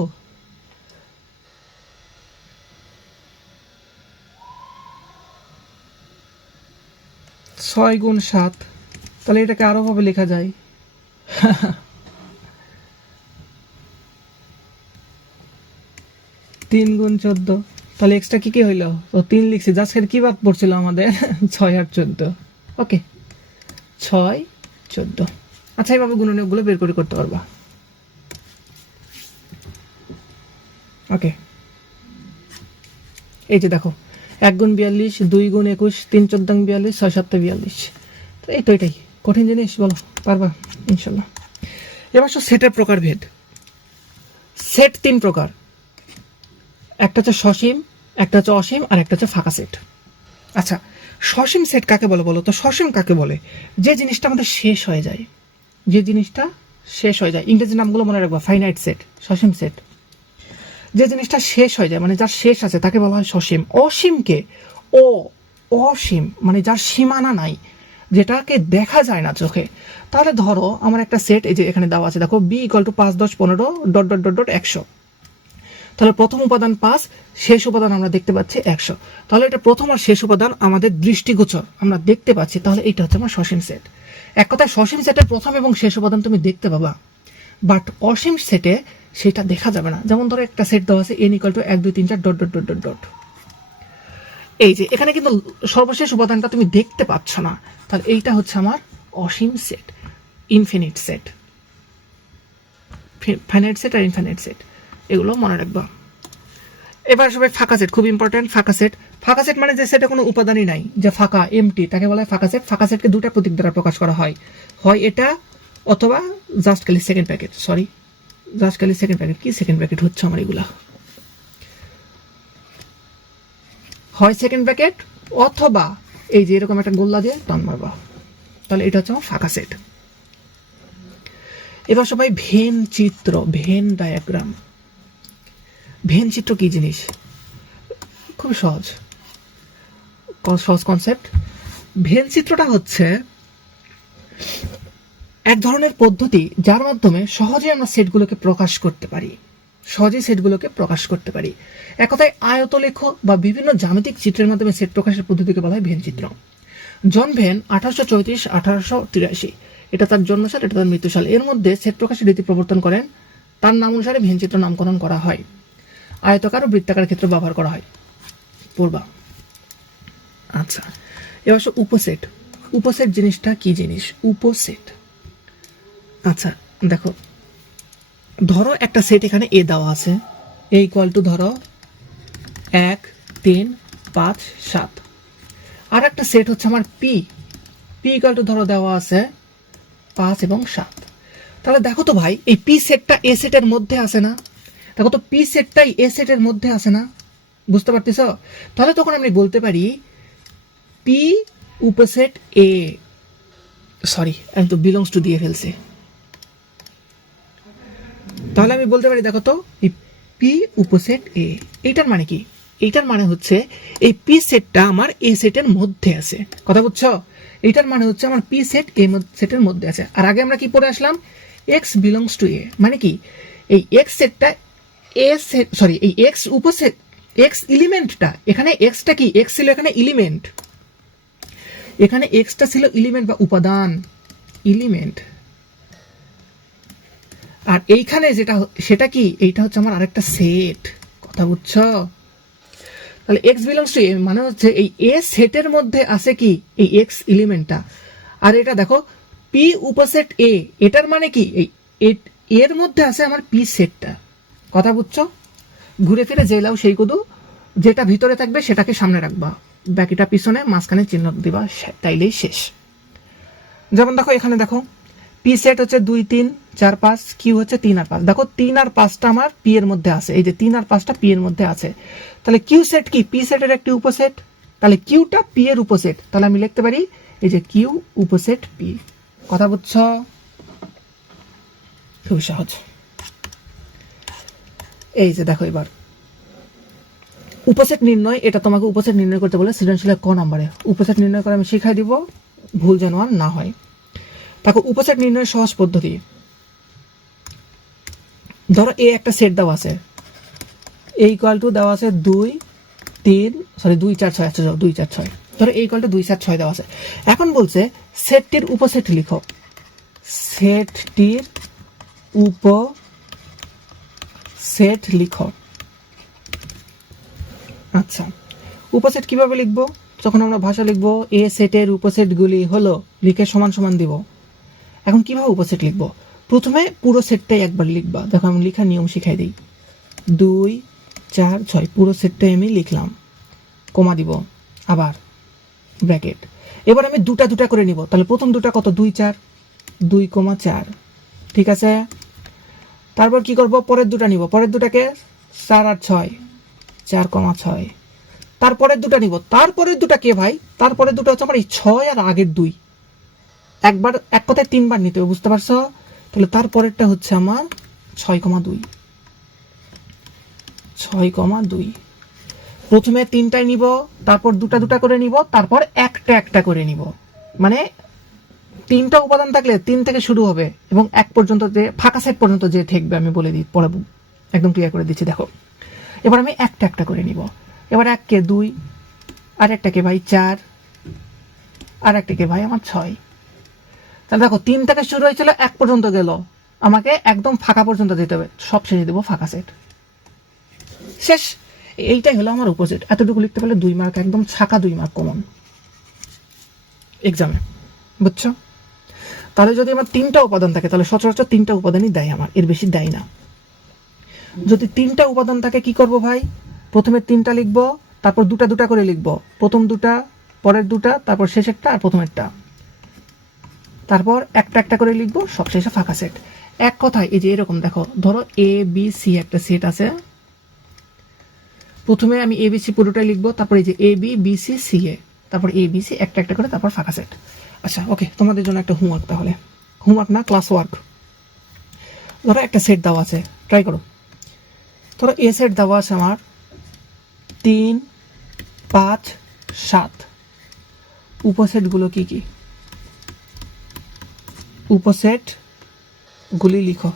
6 গুণ 7, তাহলে এটাকে আরো ভাবে লেখা যায়, 3 গুণ 14, তাহলে এক্সট্রা কি কি হইলো, তো 3 লিখছি, জাস্ট কি বাদ পড়ছিল আমাদের, 6 আর 14, ওকে 6 14। আচ্ছা এইভাবে গুণনীয়কগুলো বের করে করতে পারবা। ওকে, এই যে দেখো 1 গুণ 42, 2 গুণ 21, 3 14 42, 6 7 42, তো এই তো এটাই কঠিন জিনিস, বলো পারবা ইনশাল্লাহ। এবার সেটের প্রকারভেদ, সেট 3 প্রকার, একটা হচ্ছে সসীম, একটা হচ্ছে অসীম, আর একটা হচ্ছে ফাঁকা সেট। আচ্ছা সসীম সেট কাকে বলে বলো তো, সসীম কাকে বলে, যে জিনিসটা আমাদের শেষ হয়ে যায়, যে জিনিসটা শেষ হয়ে যায়, ইংরেজি নামগুলো মনে রাখবা, ফাইনাইট সেট, সসীম সেট, যে জিনিসটা শেষ হয়ে যায় মানে যার শেষ আছে তাকে বলা হয় সসীম। অসীমকে ও, অসীম মানে যার সীমানা নাই, যেটাকে দেখা যায় না চোখে। তাহলে ধরো আমার একটা সেট এই যে এখানে দেওয়া আছে, দেখো B equal to 5 10 15 dot dot dot dot 100, তাহলে প্রথম উপাদান 5, শেষ উপাদান আমরা দেখতে পাচ্ছি 100, তাহলে এটা প্রথম আর শেষ উপাদান আমাদের দৃষ্টিগোচর, আমরা দেখতে পাচ্ছি, তাহলে এইটা হচ্ছে আমার সসীম সেট। এক কথায় সসীম সেটের প্রথম এবং শেষ উপাদান তুমি দেখতে পাবা, বাট অসীম সেটে সেটা দেখা যাবে না। যেমন ধরো একটা সেট দেওয়া আছে n equal to 1 2 3 4 dot dot dot dot dot, এই যে এখানে কিন্তু সর্বশেষ উপাদানটা তুমি দেখতে পাচ্ছ না, তাহলে এইটা হচ্ছে আমার অসীম set, infinite set, finite set আর ইনফিনিট সেট, এগুলো মনে রাখবা। এবার সবাই ফাঁকা সেট, খুব ইম্পর্টেন্ট। ফাঁকা সেট, ফাঁকা সেট মানে যে সেটে কোনো উপাদানই নাই, যে ফাঁকা এমটি, তাকে বলা হয় ফাঁকা সেট। ফাঁকা সেটকে দুটা প্রতীক দ্বারা প্রকাশ করা হয়, হয় এটা অথবা জাস্ট খালি সেকেন্ড প্যাকেট, সরি জাস্ট খালি সেকেন্ড প্যাকেট, কি সেকেন্ড প্যাকেট হচ্ছে আমার এগুলা, হয় সেকেন্ড ব্র্যাকেট অথবা এই যে এরকম একটা গোল্লা দিয়ে টান মারবা, তাহলে এটা হচ্ছে আমার ফাঁকা সেট। এবার সবাই ভেন চিত্র, ভেন ডায়াগ্রাম, ভেন চিত্র কি জিনিস, খুব সহজ সহজ কনসেপ্ট। ভেন চিত্রটা হচ্ছে এক ধরনের পদ্ধতি যার মাধ্যমে সহজে আমরা সেটগুলোকে প্রকাশ করতে পারি। সহজেই সেটগুলোকে প্রকাশ করতে পারি। এক কথায় আয়তলেখ বা বিভিন্ন জ্যামিতিক চিত্রের মাধ্যমে সেট প্রকাশের পদ্ধতিকে বলা হয় ভেন চিত্র। জন ভেন 1834-1883, এটা তার জন্মসাল, এটা তার মৃত্যুসাল, এর মধ্যে সেট প্রকাশের রীতি প্রবর্তন করেন। তার নাম অনুসারে ভেন চিত্র নামকরণ করা হয়। আয়তাকার ও বৃত্তাকার ক্ষেত্রে ব্যবহার করা হয়। পড়বা। আচ্ছা, এবার উপসেট। উপসেট জিনিসটা কি জিনিস? উপসেট, আচ্ছা দেখো, ধরো একটা সেট এখানে এ দেওয়া আছে, এ ইকুয়াল টু ধরো 1, 3, 5, 7। আর একটা সেট হচ্ছে আমার পি, পি ইকুয়াল টু ধরো দেওয়া আছে 5 এবং 7। তাহলে দেখো তো ভাই, এই পি সেটটা এ সেটের মধ্যে আছে না? দেখো তো, পি সেটটাই এ সেটের মধ্যে আছে না? বুঝতে পারতেছ? তাহলে তখন আমি বলতে পারি পি উপসেট এ, সরি আমি তো বিলংস টু দিয়ে ফেলছি। তাহলে আমি বলতে পারি দেখো তো, এই পি উপসেট এ, এইটার মানে কি? এইটার মানে হচ্ছে এই পি সেটটা আমার এ সেটের মধ্যে আছে। কথা বুঝছো? এইটার মানে হচ্ছে আমার পি সেট এ সেটের মধ্যে আছে। আর আগে আমরা কি পড়ে আসলাম? এক্স বিলংস টু এ, মানে কি এই এক্স সেটটা এ সেট, সরি এই এক্স উপসেট, এক্স এলিমেন্টটা, এখানে এক্সটা কি? এক্স ছিল এখানে এলিমেন্ট, এখানে এক্সটা ছিল এলিমেন্ট বা উপাদান, এলিমেন্ট। আর এইখানে যেটা, সেটা কি? এইটা হচ্ছে আমার আরেকটা সেট। কথা বুঝছো? তাহলে এক্স বিলংস টু এ মানে হচ্ছে এই এ সেটের মধ্যে আছে কি? এই এক্স এলিমেন্টটা। আর এটা দেখো পি উপসেট এ, এটার মানে কি? এই এর মধ্যে আছে আমার পি সেটটা। কথা বুঝছো? ঘুরে ফিরে যে লাও সেই কুদু, যেটা ভিতরে থাকবে সেটাকে সামনে রাখবা, বাকিটা পিছনে, মাঝখানে চিহ্ন দিবা, তাইলেই শেষ। যেমন দেখো এখানে দেখো, পি সেট হচ্ছে 2, 3, 4, 5, কিউ হচ্ছে 3 আর 5। দেখো 3 আর 5টা আমার পি এর মধ্যে আছে, এই যে 3 আর 5টা পি এর মধ্যে আছে। তাহলে কিউ সেট কি? পি সেটের একটি উপসেট। তাহলে কিউটা পি এর উপসেট, তাহলে আমি লিখতে পারি এই যে কিউ উপসেট পি। কথা বুঝছ? খুব সহজ। এই যে দেখো এবার উপসেট নির্ণয়, এটা তোমাকে উপসেট নির্ণয় করতে বলে সৃজনশীলের ক নম্বরে। উপসেট নির্ণয় করে আমি শিখাই দিব, ভুল যেন আর না হয়। দেখো উপসেট নির্ণয়ের সহজ পদ্ধতি, ধরো এ একটা সেট দেওয়া আছে, এ ইকুয়াল টু দেওয়া আছে 2, 3, সরি 2, 4, 6, আচ্ছা 2, 4, 6, ধরো এ ইকুয়াল টু 2, 4, 6 দেওয়া আছে। এখন বলছে সেটটির উপসেট লিখো, সেটটির উপসেট লিখো। আচ্ছা, উপসেট কিভাবে লিখবো? যখন আমরা ভাষা লিখবো এ সেটের উপসেটগুলি হলো, লিখে সমান সমান দিব। এখন কিভাবে উপসেট লিখবো? প্রথমে পুরো সেটটাই একবার লিখবা। দেখো আমি লেখার নিয়ম শিখাই দিই। 2, 4, 6 পুরো সেটটাই আমি লিখলাম, কমা দিব, আবার ব্র্যাকেট। এবার আমি দুটা দুটা করে নিব। তাহলে প্রথম দুটা কত? 2, 4, 2,4, ঠিক আছে। তারপর কি করব? পরের দুটা নিব, পরের দুটাকে 4 আর 6, 4,6। তারপরের দুটা নিব, তারপরের দুটা কে ভাই? তারপরের দুটো হচ্ছে আমার এই 6 আর আগের 2, একবার এক কথায় 3বার নিতে হবে, বুঝতে পারছো? তাহলে তারপরেরটা হচ্ছে আমার 6,2, 6,2। প্রথমে 3টাই নিব, তারপর দুটা দুটা করে নিব, তারপর একটা একটা করে নিব। মানে 3টা উপাদান থাকলে 3 থেকে শুরু হবে এবং 1 পর্যন্ত, যে ফাঁকা সেট পর্যন্ত যে থাকবে, আমি বলে দিই, পরে একদম ক্লিয়ার করে দিচ্ছি। দেখো এবার আমি একটা একটা করে নিব। এবার 1কে 2, আর একটাকে ভাই 4, আর একটাকে ভাই আমার 6। তাহলে দেখো 3 থেকে শুরু হয়েছিল 1 পর্যন্ত গেল, আমাকে একদম ফাঁকা পর্যন্ত যেতে হবে, সব শেষে দেবো ফাঁকা সেট, শেষ। এইটাই হলো আমার উপসেট। এতটুকু লিখতে পারলে 2 মার্ক, একদম ছাকা 2 মার্ক কমন এক্সামে, বুঝছো? তাহলে যদি আমার 3টা উপাদান থাকে, তাহলে সচরাচর 3টা উপাদানই দেয় আমার, এর বেশি দেয় না। যদি 3টা উপাদান থাকে কি করব ভাই? প্রথমে 3টা লিখবো, তারপর দুটা দুটা করে লিখবো, প্রথম দুটা, পরের দুটা, তারপর শেষেরটা আর প্রথমেরটা, তারপর একটা একটা করে লিখবো, সবশেষে ফাঁকা সেট। এক কথায় এই যে এরকম দেখো, ধরো এ বি সি একটা সেট আছে, প্রথমে আমি এ বি সি পুরোটাই লিখবো, তারপর এই যে A B B C C এ, তারপর এ বি সি একটা একটা করে, তারপর ফাঁকা সেট। আচ্ছা ওকে, তোমাদের জন্য একটা হোমওয়ার্ক, তাহলে হোমওয়ার্ক না ক্লাস ওয়ার্ক। ধরো একটা সেট দেওয়া আছে, ট্রাই করো। ধরো এ সেট দেওয়া আছে আমার 3, 5, 7। উপসেটগুলো কি কি? উপসেটগুলি লিখো।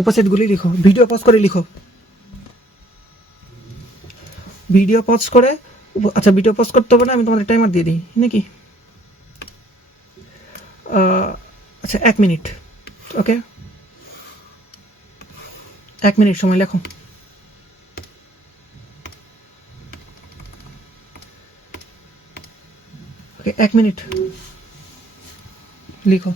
উপসেটগুলি লিখো, ভিডিও পজ করে লিখো, ভিডিও পজ করে। আচ্ছা ভিডিও পজ করতে হবে না, আমি তোমাদের টাইমার দিয়ে দিই নাকি? আচ্ছা 1 মিনিট, ওকে 1 মিনিট সময় লেখো। ওকে 1 মিনিট লিখো।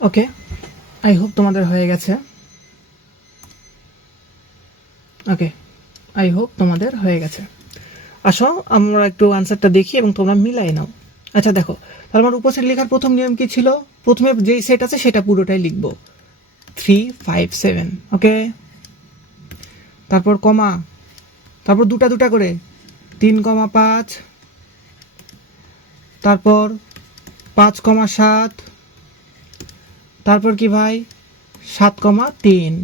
ওকে, আই হোপ তোমাদের হয়ে গেছে। ওকে, আই হোপ তোমাদের হয়ে গেছে। আসো আমরা একটু আনসারটা দেখি এবং তোমরা মিলাই নাও। আচ্ছা দেখো, তাহলে আমার উপসেট লেখার প্রথম নিয়ম কি ছিল? প্রথমে যেই সেট আছে সেটা পুরোটাই লিখব, 3 5 7, ওকে। তারপর কমা, তারপর দুটা দুটা করে 3,5, তারপর 5,7, তারপর কি ভাই 7,3,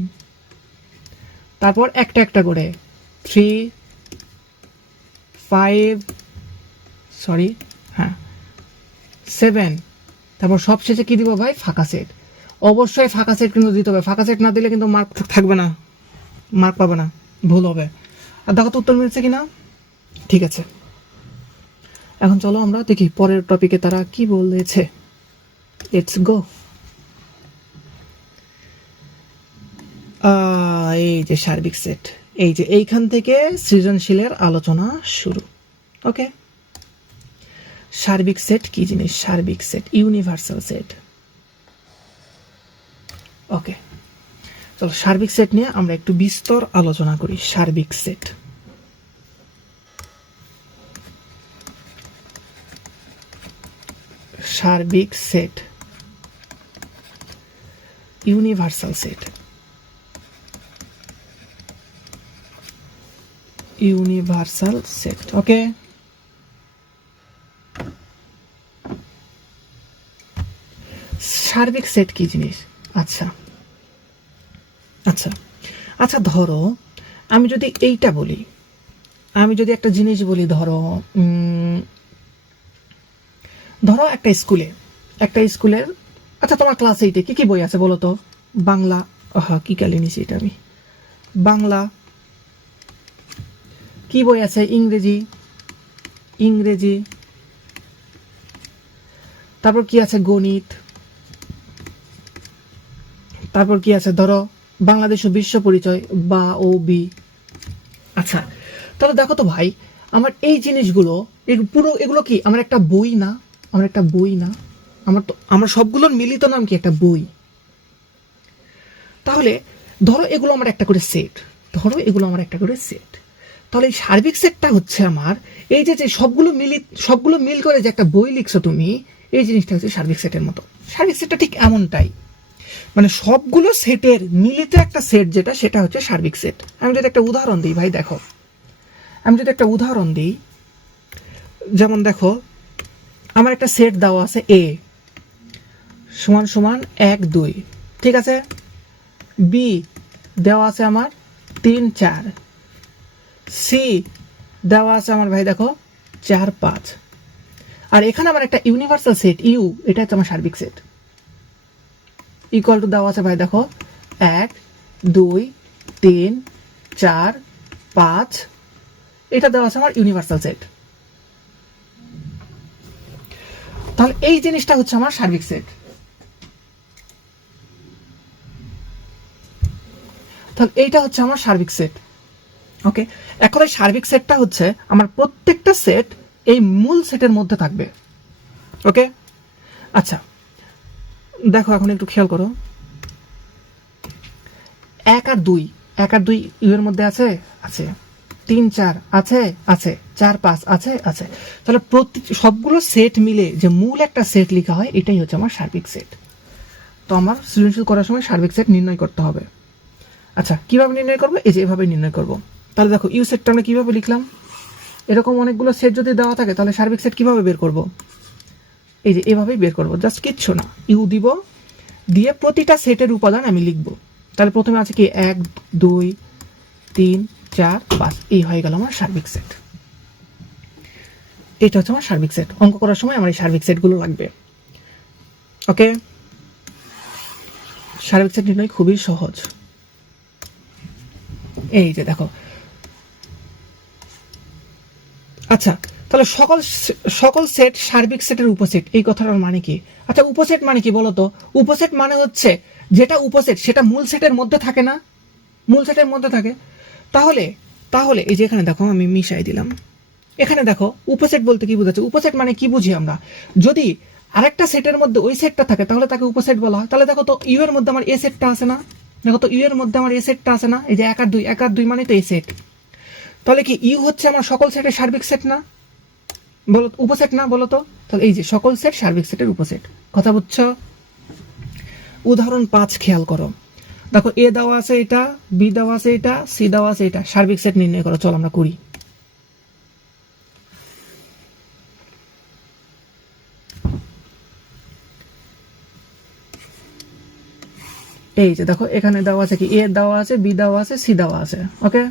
তারপর একটা একটা করে 3 5 সরি হ্যাঁ 7, তারপর সবশেষে কি দিব ভাই? ফাঁকা সেট। অবশ্যই ফাঁকা সেট কিন্তু দিতে হবে, ফাঁকা সেট না দিলে কিন্তু মার্ক থাকবে না, মার্ক পাবে না, ভুল হবে। আর দেখো তো উত্তর মিলছে কিনা। ঠিক আছে, এখন চলো আমরা দেখি পরের টপিকে তারা কি বলেছে। Let's go. এই যে সার্বিক সেট, এই যে এইখান থেকে সৃজনশীলের আলোচনা শুরু। ওকে, সার্বিক সেট কি জিনিস? সার্বিক সেট, ইউনিভার্সাল সেট। ওকে, চলো সার্বিক সেট নিয়ে আমরা একটু বিস্তর আলোচনা করি। সার্বিক সেট, সার্বিক set, universal set, universal set. Okay, সার্বিক সেট কি জিনিস? আচ্ছা আচ্ছা আচ্ছা, ধরো আমি যদি এইটা বলি, আমি যদি একটা জিনিস বলি, ধরো ধরো একটা স্কুলের, আচ্ছা তোমার ক্লাস 8-এ কি কি বই আছে বলো তো? বাংলা, কি কালি নিছি এটা আমি, বাংলা। কি বই আছে? ইংরেজি। তারপর কি আছে? গণিত। তারপর কি আছে? ধরো বাংলাদেশ ও বিশ্ব পরিচয় বা ও বি। আচ্ছা, তাহলে দেখো তো ভাই, আমার এই জিনিসগুলো পুরো এগুলো কি আমার একটা বই না? আমার একটা বই না? আমার সবগুলোর মিলিত নাম কি? একটা বই। তাহলে ধরো এগুলো আমার একটা করে সেট, তাহলে এই সার্বিক সেটটা হচ্ছে আমার এই যে সবগুলো মিল করে যে একটা বই লিখছো তুমি, এই জিনিসটা হচ্ছে সার্বিক সেটের মতো। সার্বিক সেটটা ঠিক এমনটাই, মানে সবগুলো সেটের মিলিত একটা সেট যেটা, সেটা হচ্ছে সার্বিক সেট। আমি যদি একটা উদাহরণ দিই ভাই, দেখো আমি যদি একটা উদাহরণ দিই, যেমন দেখো আমার একটা সেট দেওয়া আছে এ সমান সমান 1 2, ঠিক আছে। বি দেওয়া আছে আমার 3 4, সি দেওয়া আছে আমার ভাই দেখো 4 5, আর এখানে আমার একটা ইউনিভার্সাল সেট ইউ, এটা হচ্ছে আমার সার্বিক সেট। ইকুয়াল টু দেওয়া আছে ভাই দেখো 1 2 3 4 5, এটা দেওয়া আছে আমার ইউনিভার্সাল সেট। তাহলে এই জিনিসটা হচ্ছে আমার সার্বিক সেট। তাহলে এইটা হচ্ছে আমার সার্বিক সেট। ওকে, এখন এই সার্বিক সেটটা হচ্ছে আমার প্রত্যেকটা সেট এই মূল সেটের মধ্যে থাকবে। ওকে, আচ্ছা দেখো এখন একটু খেয়াল করো, 1 আর 2, 1 আর 2 ইউ এর মধ্যে আছে, আছে। 3 4 আছে, আছে। 4 5 আছে, আছে। তাহলে সবগুলো সেট মিলে যে মূল একটা সেট লেখা হয়, এটাই হচ্ছে আমার সার্বিক সেট। তো আমার সৃজনশীল করার সময় সার্বিক সেট নির্ণয় করতে হবে। আচ্ছা, কিভাবে নির্ণয় করবো? এই যে এভাবে নির্ণয় করবো। তাহলে দেখো ইউ সেটটা আমরা কিভাবে লিখলাম, এরকম অনেকগুলো সেট যদি দেওয়া থাকে তাহলে সার্বিক সেট কিভাবে বের করব? এই যে এভাবেই বের করব, জাস্ট কিচ্ছু না, ইউ দিব, দিয়ে প্রতিটা সেটের উপাদান আমি লিখব। তাহলে প্রথমে আছে কি 1 2 3 4 5, এই হয়ে গেল আমার সার্বিক সেট। এটা হচ্ছে আমার সার্বিক সেট। অঙ্ক করার সময় আমার এই সার্বিক সেটগুলো লাগবে। ওকে, সার্বিক সেট নির্ণয় খুবই সহজ। এই যে দেখো, আচ্ছা তাহলে সকল সেট সার্বিক সেটের উপসেট, এই কথাটার মানে কি? আচ্ছা উপসেট মানে কি বলতো? উপসেট মানে হচ্ছে যেটা উপসেট সেটা মূল সেটের মধ্যে থাকে না, মূল সেটের মধ্যে থাকে। তাহলে তাহলে এই যে এখানে দেখো আমি মিশাই দিলাম, এখানে দেখো উপসেট বলতে কি বোঝাচ্ছে? উপসেট মানে কি বুঝি আমরা? যদি আরেকটা সেটের মধ্যে ওই সেটটা থাকে তাহলে তাকে উপসেট বলা হয়। তাহলে দেখো তো ইউ এর মধ্যে আমার এ সেটটা আছে না, দেখো তো ইউ এর মধ্যে আমার এ সেটটা আছে না, এই যে 1 আর 2, 1 আর 2 মানে তো এ সেট। তাহলে কি ইউ হচ্ছে আমার সকল সেটের সার্বিক সেট না, বলো উপসেট না, বলো তো? তাহলে এই যে সকল সেট সার্বিক সেটের উপসেট। কথা বুঝছো? উদাহরণ 5 খেয়াল করো, দেখো এ দেওয়া আছে এটা, বি দেওয়া আছে এটা, সি দেওয়া আছে এটা, সার্বিক সেট নির্ণয় করো। চল আমরা করি। এই যে দেখো এখানে দেওয়া আছে কি, এ দেওয়া আছে, বি দেওয়া আছে, সি দেওয়া আছে। ওকে,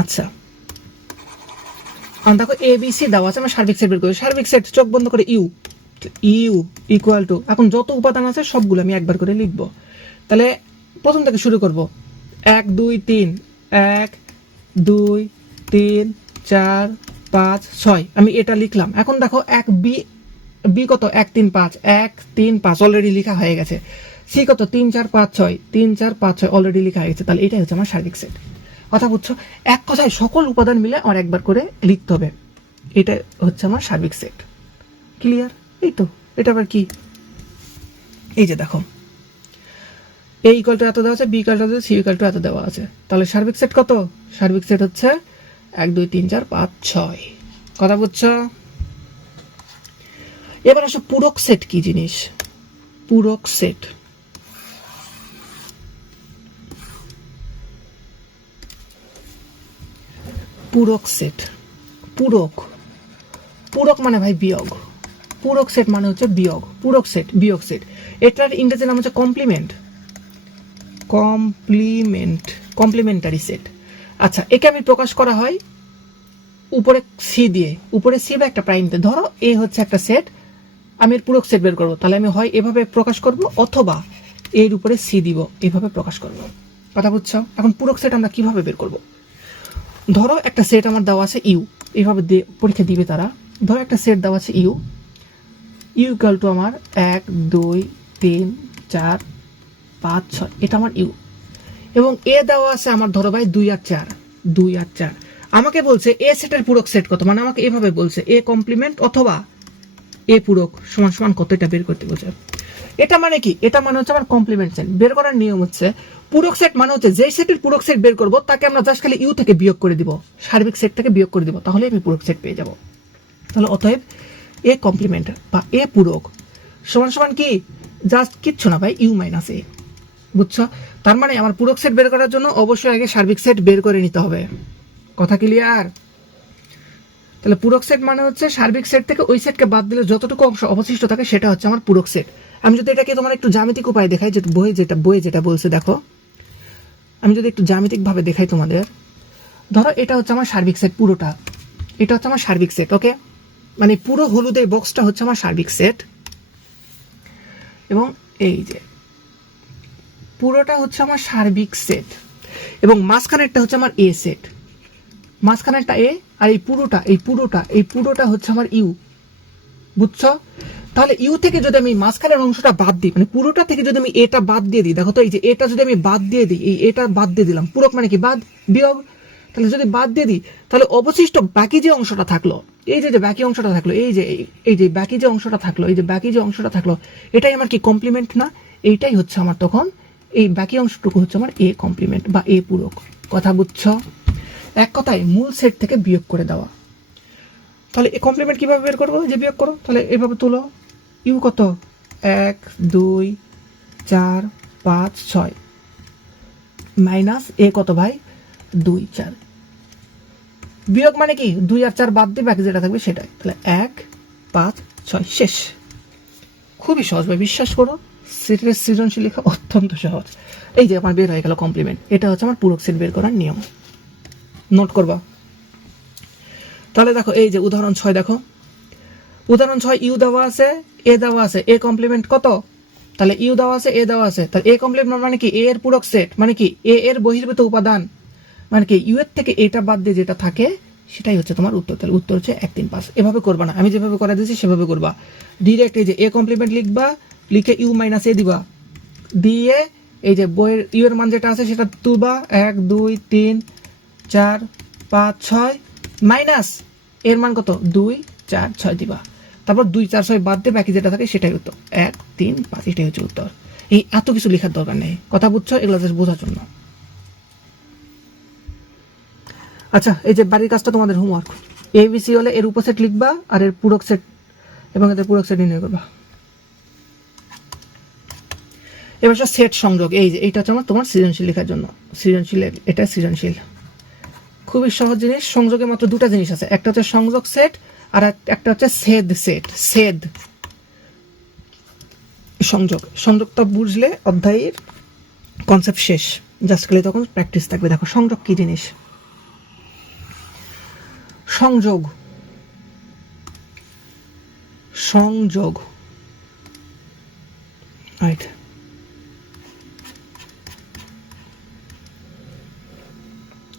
আচ্ছা দেখো এ বি সি দেওয়া আছে, আমরা সার্বিক সেট বের করি। সার্বিক সেট চোখ বন্ধ করে ইউ, ইউ ইকুয়াল টু, এখন যত উপাদান আছে সবগুলো আমি একবার করে লিখবো। তাহলে প্রথম থেকে শুরু করব, 1 2 3, 1 2 3 4 5 6, আমি এটা লিখলাম। এখন দেখো 1 বি, বি কত 1 3 5, 1 3 5 অলরেডি লেখা হয়ে গেছে। সি কত 3 4 5 6, 3 4 5 6 অলরেডি লেখা হয়ে গেছে। তাহলে এটাই হচ্ছে আমার সার্বিক সেট। কথা বুঝছো? এক কথায় সকল উপাদান মিলে আমার একবার করে লিখতে হবে, এটা হচ্ছে আমার সার্বিক সেট। ক্লিয়ার? এই তো, এটা আবার কি? এই যে দেখো এ ইকুয়াল টু এত দেওয়া আছে, B equal to C equal to এত দেওয়া আছে। তাহলে সার্বিক সেট কত? সার্বিক সেট হচ্ছে 1 2 3 4 5 6। কথা বুঝছো? এবার আসো পূরক সেট কি জিনিস। পূরক সেট, পূরক সেট, পূরক, পূরক মানে ভাই বিয়োগ, পূরক সেট মানে হচ্ছে বিয়োগ, পূরক সেট বিয়োগ সেট। এটার ইংরেজি নাম হচ্ছে কমপ্লিমেন্ট, কমপ্লিমেন্ট, কমপ্লিমেন্টারি সেট। আচ্ছা একে আমি প্রকাশ করা হয় উপরে সি দিয়ে, উপরে সি বা একটা প্রাইম দিয়ে। ধরো এ হচ্ছে একটা সেট, আমি এর পূরক সেট বের করবো, তাহলে আমি হয় এভাবে প্রকাশ করব অথবা এর উপরে সি দিব, এভাবে প্রকাশ করব। কথা বুঝছো? এখন পূরক সেট আমরা কিভাবে বের করব? ধরো একটা সেট আমার দেওয়া আছে ইউ, এইভাবে পরীক্ষা দিবে তারা। ধরো একটা সেট দেওয়া আছে ইউ, ইউ ইকুয়াল টু আমার 1 2 3 4 5 6, এটা আমার ইউ। এবং এ দেওয়া আছে আমার ধরো ভাই 2 আর 4, 2 আর 4। আমাকে বলছে এ সেটের পূরক সেট কত, মানে আমাকে এভাবে বলছে এ কমপ্লিমেন্ট অথবা এ পূরক সমান সমান কত, এটা বের করতে বলছে। এটা মানে কি? এটা মানে হচ্ছে আমার কমপ্লিমেন্ট সেট। বের করার নিয়ম হচ্ছে পূরক সেট মানে হচ্ছে যে সেটের পূরক সেট বের করব তাকে আমরা জাস্ট খালি ইউ থেকে বিয়োগ করে দিব, সার্বিক সেট থেকে বিয়োগ করে দিব, তাহলে আমি পূরক সেট পেয়ে যাব। তাহলে অতএব এ কমপ্লিমেন্ট বা এ পূরক সমান সমান কি? জাস্ট কিচ্ছু না ভাই, ইউ মাইনাস এ। বুঝছো? তার মানে আমার পূরক সেট বের করার জন্য অবশ্যই আগে সার্বিক সেট বের করে নিতে হবে। কথা ক্লিয়ার? তাহলে পূরক সেট মানে হচ্ছে সার্বিক সেট থেকে ওই সেটকে বাদ দিলে যতটুকু অংশ অবশিষ্ট থাকে সেটা হচ্ছে আমার পূরক সেট। আমি যদি এটাকে তোমার একটু জ্যামিতিক উপায় দেখাই, যে বই যেটা বলছে দেখো, আমি যদি একটু জ্যামিতিক ভাবে দেখাই তোমাদের, ধরো এটা হচ্ছে আমার সার্বিক সেট, পুরোটা এটা হচ্ছে আমার সার্বিক সেট। ওকে, মানে পুরো হলুদ এই বক্সটা হচ্ছে আমার সার্বিক সেট, এবং এই যে পুরোটা হচ্ছে আমার সার্বিক সেট, এবং মাঝখানেরটা হচ্ছে আমার এ সেট, মাঝখানেরটা এ আর এই পুরোটা হচ্ছে আমার ইউ, বুঝছো? তাহলে ইউ থেকে যদি আমি মাঝখানের অংশটা বাদ দিই, মানে পুরোটা থেকে যদি আমি এটা বাদ দিয়ে দিই, দেখো তো এই যে এটা যদি আমি বাদ দিয়ে দিই, এই এটা বাদ দিয়ে দিলাম, পূরক মানে কি বাদ, বিয়োগ। তাহলে যদি বাদ দিয়ে দিই তাহলে অবশিষ্ট বাকি যে অংশটা থাকলো, এই যে বাকি অংশটা থাকলো, এই যে বাকি যে অংশটা থাকলো, এই যে বাকি যে অংশটা থাকলো, এটাই আমার কি কমপ্লিমেন্ট না? এইটাই হচ্ছে আমার তখন, এই বাকি অংশটুকু হচ্ছে আমার এ কমপ্লিমেন্ট বা এ পূরক। কথা বুঝছো? এক কথায় মূল সেট থেকে বিয়োগ করে দেওয়া। তাহলে এ কমপ্লিমেন্ট কিভাবে বের করবো? যে বিয়োগ করো, তাহলে এভাবে তুলো, ইউ কত, 1 2 4 5 6 মাইনাস এ কত ভাই, 2 4, বিয়োগ মানে কি 2 আর 4 বাদ দিয়ে বাকি যেটা থাকবে সেটাই। তাহলে 1 5 6 শেষ। খুবই সহজ ভাই, বিশ্বাস করো, সেটের সৃজনশীল লেখা অত্যন্ত সহজ। এই যে আমার বের হয়ে গেল কমপ্লিমেন্ট, এটা হচ্ছে আমার পূরক সেট বের করার নিয়ম, নোট করবা। তাহলে দেখো এই যে উদাহরণ 6, দেখো উদাহরণ 6, ইউ দেওয়া আছে, এ দেওয়া আছে, এ কমপ্লিমেন্ট কত? তাহলে ইউ দেওয়া আছে, এ দেওয়া আছে, তাহলে এ কমপ্লিমেন্ট মানে কি এ এর পূরক সেট, মানে কি এ এর বহির্ভূত উপাদান, মানে কি ইউ এর থেকে এটা বাদ দিয়ে যেটা থাকে সেটাই হচ্ছে তোমার উত্তর। তাহলে উত্তর হচ্ছে 1 3 5। এভাবে করবা না, আমি যেভাবে করে দিয়েছি সেভাবে করবা। ডিরেক্ট এই যে এ কমপ্লিমেন্ট লিখবা, লিখে ইউ মাইনাস এ দিবা, দিয়ে এই যে বইয়ের ইউ এর মান যেটা আছে সেটা তুলবা, 1 2 3 4 5 6 মাইনাস এর মান কত, 2 4 6 দিবা, তারপর 2 4 6 বাদ দিয়ে বাকি যেটা থাকে সেটাই উত্তর, 1 3 5, এটাই হচ্ছে উত্তর। এই এত কিছু লেখার দরকার নেই, কথা বুঝছো? এগুলো জাস্ট বোঝার জন্য। আচ্ছা, এই যে বাড়ির কাজটা তোমাদের হোমওয়ার্ক, এবিসি হলে এর উপসেট লিখবা আর এর পূরক সেট এবং এদের পূরক সেট নির্ণয় করবা। এবার সেট সংযোগ, এই যে এইটা হচ্ছে আমার তোমার সৃজনশীল লেখার জন্য, সৃজনশীল, এটা সৃজনশীল, খুবই সহজ জিনিস। সংযোগে মাত্র দুটা জিনিস আছে, একটা হচ্ছে সংযোগ সেট আর একটা হচ্ছে ছেদ সেট। ছেদ সংযোগ, সংযোগটা বুঝলে অধ্যায়ের কনসেপ্ট শেষ, জাস্ট খালি তখন প্র্যাকটিস থাকবে। দেখো সংযোগ কি জিনিস, সংযোগ, সংযোগ রাইট,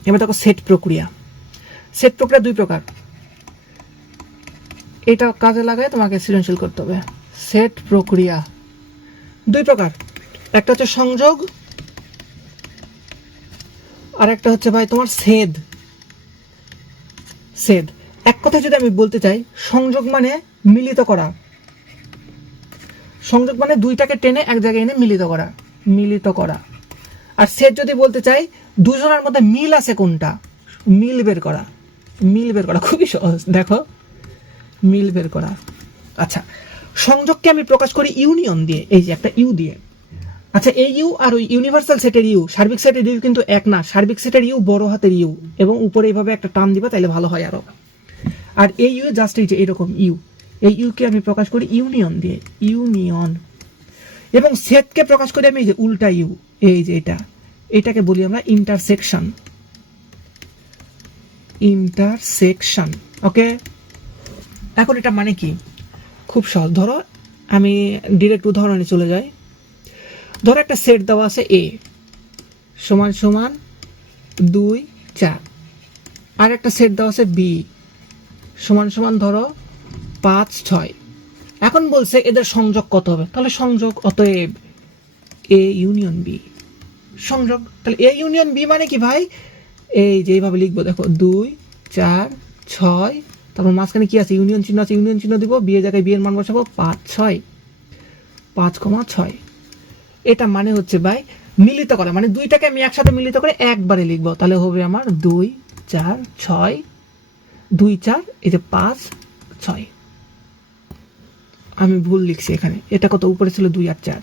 এবার দেখো সেট প্রক্রিয়া। সেট প্রক্রিয়া দুই প্রকার, এটা কাজে লাগায় তোমাকে সৃজনশীল করতে হবে। সেট প্রক্রিয়া দুই প্রকার, একটা হচ্ছে সংযোগ আর একটা হচ্ছে ভাই তোমার ছেদ। ছেদ, এক কথায় যদি আমি বলতে চাই, সংযোগ মানে মিলিত করা, সংযোগ মানে দুইটাকে টেনে এক জায়গায় এনে মিলিত করা, মিলিত করা। আর ছেদ যদি বলতে চাই দুজনের মধ্যে মিল আছে কোনটা, মিল বের করা, মিল বের করা, খুবই সহজ। দেখো মিল বের করা। আচ্ছা, সংযোগকে আমি প্রকাশ করি ইউনিয়ন দিয়ে, এই যে একটা ইউ দিয়ে। আচ্ছা, এই ইউ আর ওই ইউনিভার্সাল সেটের ইউ, সার্বিক সেটের ইউ কিন্তু এক না, সার্বিক সেটের ইউ বড় হাতের ইউ এবং উপরে এইভাবে একটা টান দিবা, তাইলে ভালো হয় আরো। আর এই ইউ জাস্ট এই যে এরকম ইউ, এই ইউকে আমি প্রকাশ করি ইউনিয়ন দিয়ে, ইউনিয়ন। এবং সেটকে প্রকাশ করি আমি এই যে উল্টা ইউ, এই যে এটাকে বলি আমরা ইন্টারসেকশন, ইন্টারসেকশন। ওকে, এখন এটা মানে কি, খুব সহজ। ধরো আমি ডিরেক্ট উদাহরণে চলে যাই। ধরো একটা সেট দেওয়া আছে এ সমান সমান 2 4, আর একটা সেট দেওয়া আছে বি সমান সমান ধরো 5 6। এখন বলছে এদের সংযোগ কত হবে, তাহলে সংযোগ অতএব এ ইউনিয়ন বি, সংযোগ। তাহলে এ ইউনিয়ন বি মানে কি ভাই, এই যে এইভাবে লিখবো, দেখো 2 4 6, তারপর মাঝখানে কি আছে, ইউনিয়ন চিহ্ন আছে, ইউনিয়ন চিহ্ন দিব, বি এর জায়গায় বি এর মান বসাবো, 5 6 5,6। এটা মানে হচ্ছে ভাই মিলিত করা, মানে দুইটাকে আমি একসাথে মিলিত করে একবারে লিখবো, তাহলে হবে আমার 2 4 6 2 4, এই যে 5 6। আমি ভুল লিখছি এখানে, এটা কত উপরে ছিল 2 আর 4।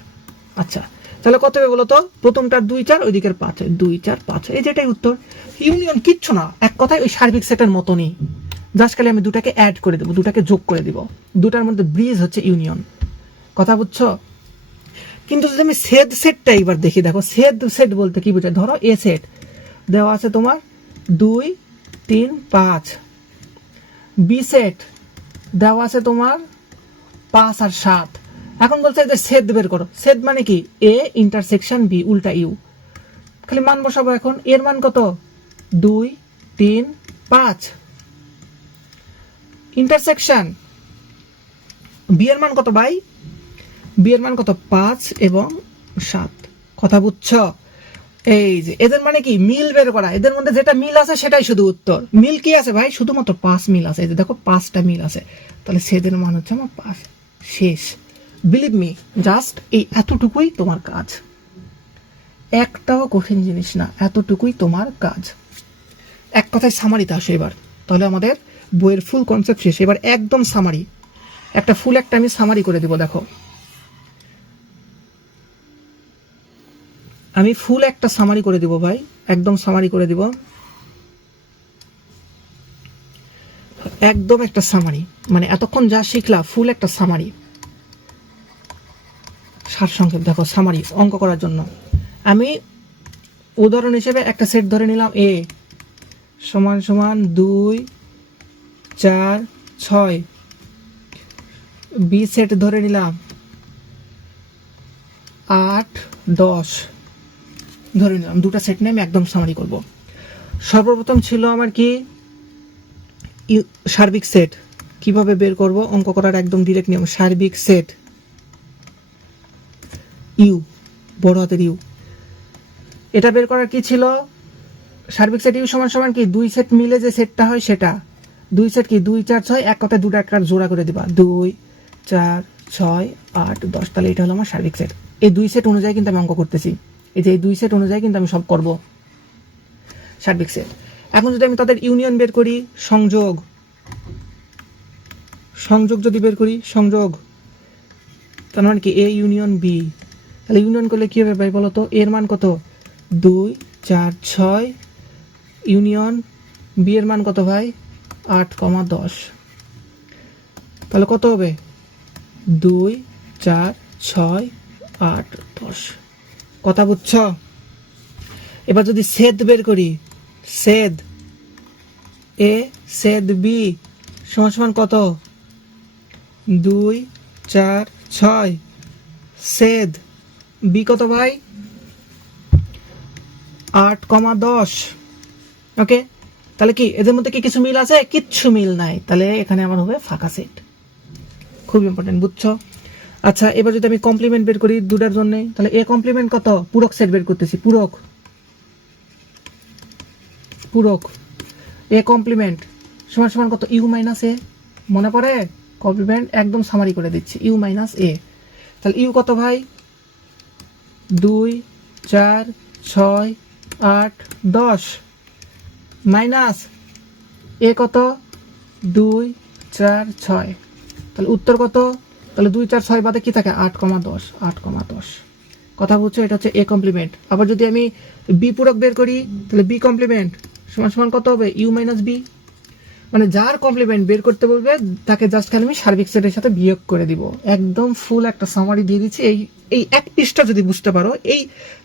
আচ্ছা, তাহলে কত হবে বলো তো, প্রথমটার 2 4, ওই দিকের 5 2 4 5, এই যেটাই উত্তর। ইউনিয়ন কিচ্ছু না, এক কথায় ওই সার্বিক সেটের মতনই, জাস্ট খালি আমি দুটাকে অ্যাড করে দেবো, দুটাকে যোগ করে দিব, দুটার মধ্যে ব্রিজ হচ্ছে ইউনিয়ন। কথা বুঝছো? কিন্তু যদি আমি ছেদ সেটটা এবার দেখি, দেখো ছেদ সেট বলতে কি বোঝায়, ধরো এ সেট দেওয়া আছে তোমার 2 3 5, বি সেট দেওয়া আছে তোমার 5 আর 7। এখন বলছে যে ছেদ বের করো, ছেদ মানে কি এ ইন্টারসেকশন বি উল্টা ইউ, খালি মান বসাবো। এখন এর মান কত, 2 3 5, ইন্টারসেকশন, বি এর মান কত ভাই? বি এর মান কত? 5 এবং 7। কথা বুঝছো? এই যে এদের মানে কি মিল বের করা, এদের মধ্যে যেটা মিল আছে সেটাই শুধু উত্তর। মিল কি আছে ভাই? শুধুমাত্র 5 মিল আছে। এই যে দেখো 5টা মিল আছে, তাহলে সেদের মান হচ্ছে আমার 5। শেষ। বিলিভ মি, জাস্ট এই এতটুকুই তোমার কাজ, একটাও কঠিন জিনিস না, এতটুকুই তোমার কাজ। এক কথায় সামারিতে আসো এবার, তাহলে আমাদের বইয়ের ফুল কনসেপ্ট শেষ। এবার একদম সামারি, একটা আমি সামারি করে দিব। দেখো আমি ফুল একটা সামারি করে দিব ভাই, একদম সামারি করে দিব, একদম একটা সামারি, মানে এতক্ষণ যা শিখলা ফুল একটা সামারি, সারসংক্ষেপ। দেখো সামারি অঙ্ক করার জন্য আমি উদাহরণ হিসেবে একটা সেট ধরে নিলাম, এ সমান সমান 2 4 6, বি সেট ধরে নিলাম 8 10 ধরে নিলাম। দুটা সেট নিয়ে আমি একদম সামারি করব। সর্বপ্রথম ছিল আমার কি সার্বিক সেট। কিভাবে বের করব? অঙ্ক করার একদম ডিরেক্ট নিয়ম, সার্বিক সেট ইউ, বড় হাতের ইউ। এটা বের করার কি ছিল? সার্বিক সেট ইউ সমান সমান কি 2 সেট মিলে যে সেটটা হয় সেটা। 2 সেট কি 2 4 6, এক কথায় দুটো একটা জোড়া করে দিবা, 2 4 6 8 10। তাহলে এটা হলো আমার সার্বিক সেট। এই 2 সেট অনুযায়ী কিন্তু আমি অঙ্ক করতেছি, এই যে এই 2 সেট অনুযায়ী কিন্তু আমি সব করব সার্বিক সেট। এখন যদি আমি তাদের ইউনিয়ন বের করি, সংযোগ, সংযোগ যদি বের করি, সংযোগ, তার মানে কি এ ইউনিয়ন বি। তাহলে ইউনিয়ন করলে কি হবে ভাই বলো তো? এর মান কত? 2 4 6, ইউনিয়ন বি এর মান কত ভাই? 8, 10। তাহলে কত হবে? 2 4 6 8 10। কথা বুঝছ? এবার যদি ছেদ বের করি, ছেদ এ ছেদ বি সমান সমান কত? 2 4 6, ছেদ বি কত ভাই? 8, 10। ওকে, তাহলে কি এদের মধ্যে কি কিছু মিল আছে? কিচ্ছু মিল নাই, তাহলে এখানে আমার হবে ফাঁকা সেট। খুব ইম্পর্টেন্ট, বুঝছো? আচ্ছা, এবার যদি আমি কমপ্লিমেন্ট বের করি দুটার জন্য, তাহলে এ কমপ্লিমেন্ট কত? পূরক সেট বের করতেছি, পূরক, পূরক এ কমপ্লিমেন্ট সমান সমান কত? ইউ মাইনাস এ। মনে পড়ে? কমপ্লিমেন্ট একদম সামারি করে দিচ্ছি, ইউ মাইনাস এ। তাহলে ইউ কত ভাই? 2 4 6 8 10 মাইনাস এ কত? 2 4 6। তাহলে উত্তর কত? তাহলে 2 4 6 বাদে কি থাকে? 8, 10, 8, 10। কথা বুঝছো? এটা হচ্ছে এ কমপ্লিমেন্ট। আবার যদি আমি বি পূরক বের করি, তাহলে বি কমপ্লিমেন্ট সমান সমান কত হবে? U minus B. মানে যার কমপ্লিমেন্ট বের করতে বলবে তাকে জাস্ট খালি আমি সার্বিক সেটের সাথে বিয়োগ করে দিব। একদম ফুল একটা সামারি দিয়ে দিচ্ছি। এই এক পৃষ্ঠা যদি বুঝতে পারো, এই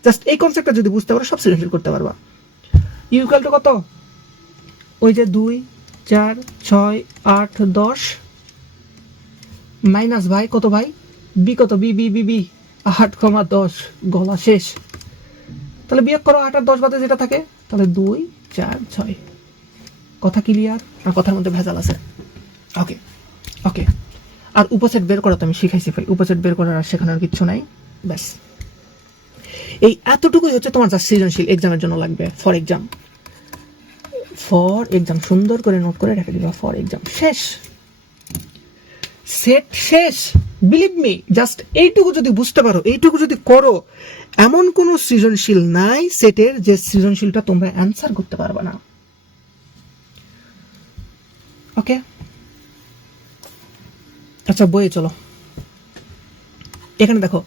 জাস্ট এই কনসেপ্টটা যদি বুঝতে পারো, সব সৃজনশীল করতে পারবা। ইউ ইকুয়াল টু কত? ওই যে 2 4 6 8 10 মাইনাস ভাই কত ভাই? বি কত? B B B B 8, 10। গলা শেষ। তাহলে বিয়োগ করো 8 আর 10 বাদে যেটা থাকে, তাহলে 2 4 6। কথা ক্লিয়ার? আর কথার মধ্যে ভেজাল আছে? ওকে ওকে। আর উপসেট বের করা তো আমি শিখাইছি ভাই, উপসেট বের করার আর শেখানোর কিচ্ছু নাই। ব্যাস এই এতটুকুই হচ্ছে তোমার যা সৃজনশীল এক্সামের জন্য লাগবে। ফর এক্সাম, ফর এক্সাম সুন্দর করে নোট করে রেখে দিবা। ফর এক্সাম শেষ, সেট শেষ। বিলিভ মি, জাস্ট এইটুকু যদি বুঝতে পারো, এইটুকু যদি করো, এমন কোনো সৃজনশীল নাই সেটের যে সৃজনশীলটা তোমরা অ্যান্সার করতে পারবে না। ওকে, আচ্ছা বইয়ে চলো। এখানে দেখো,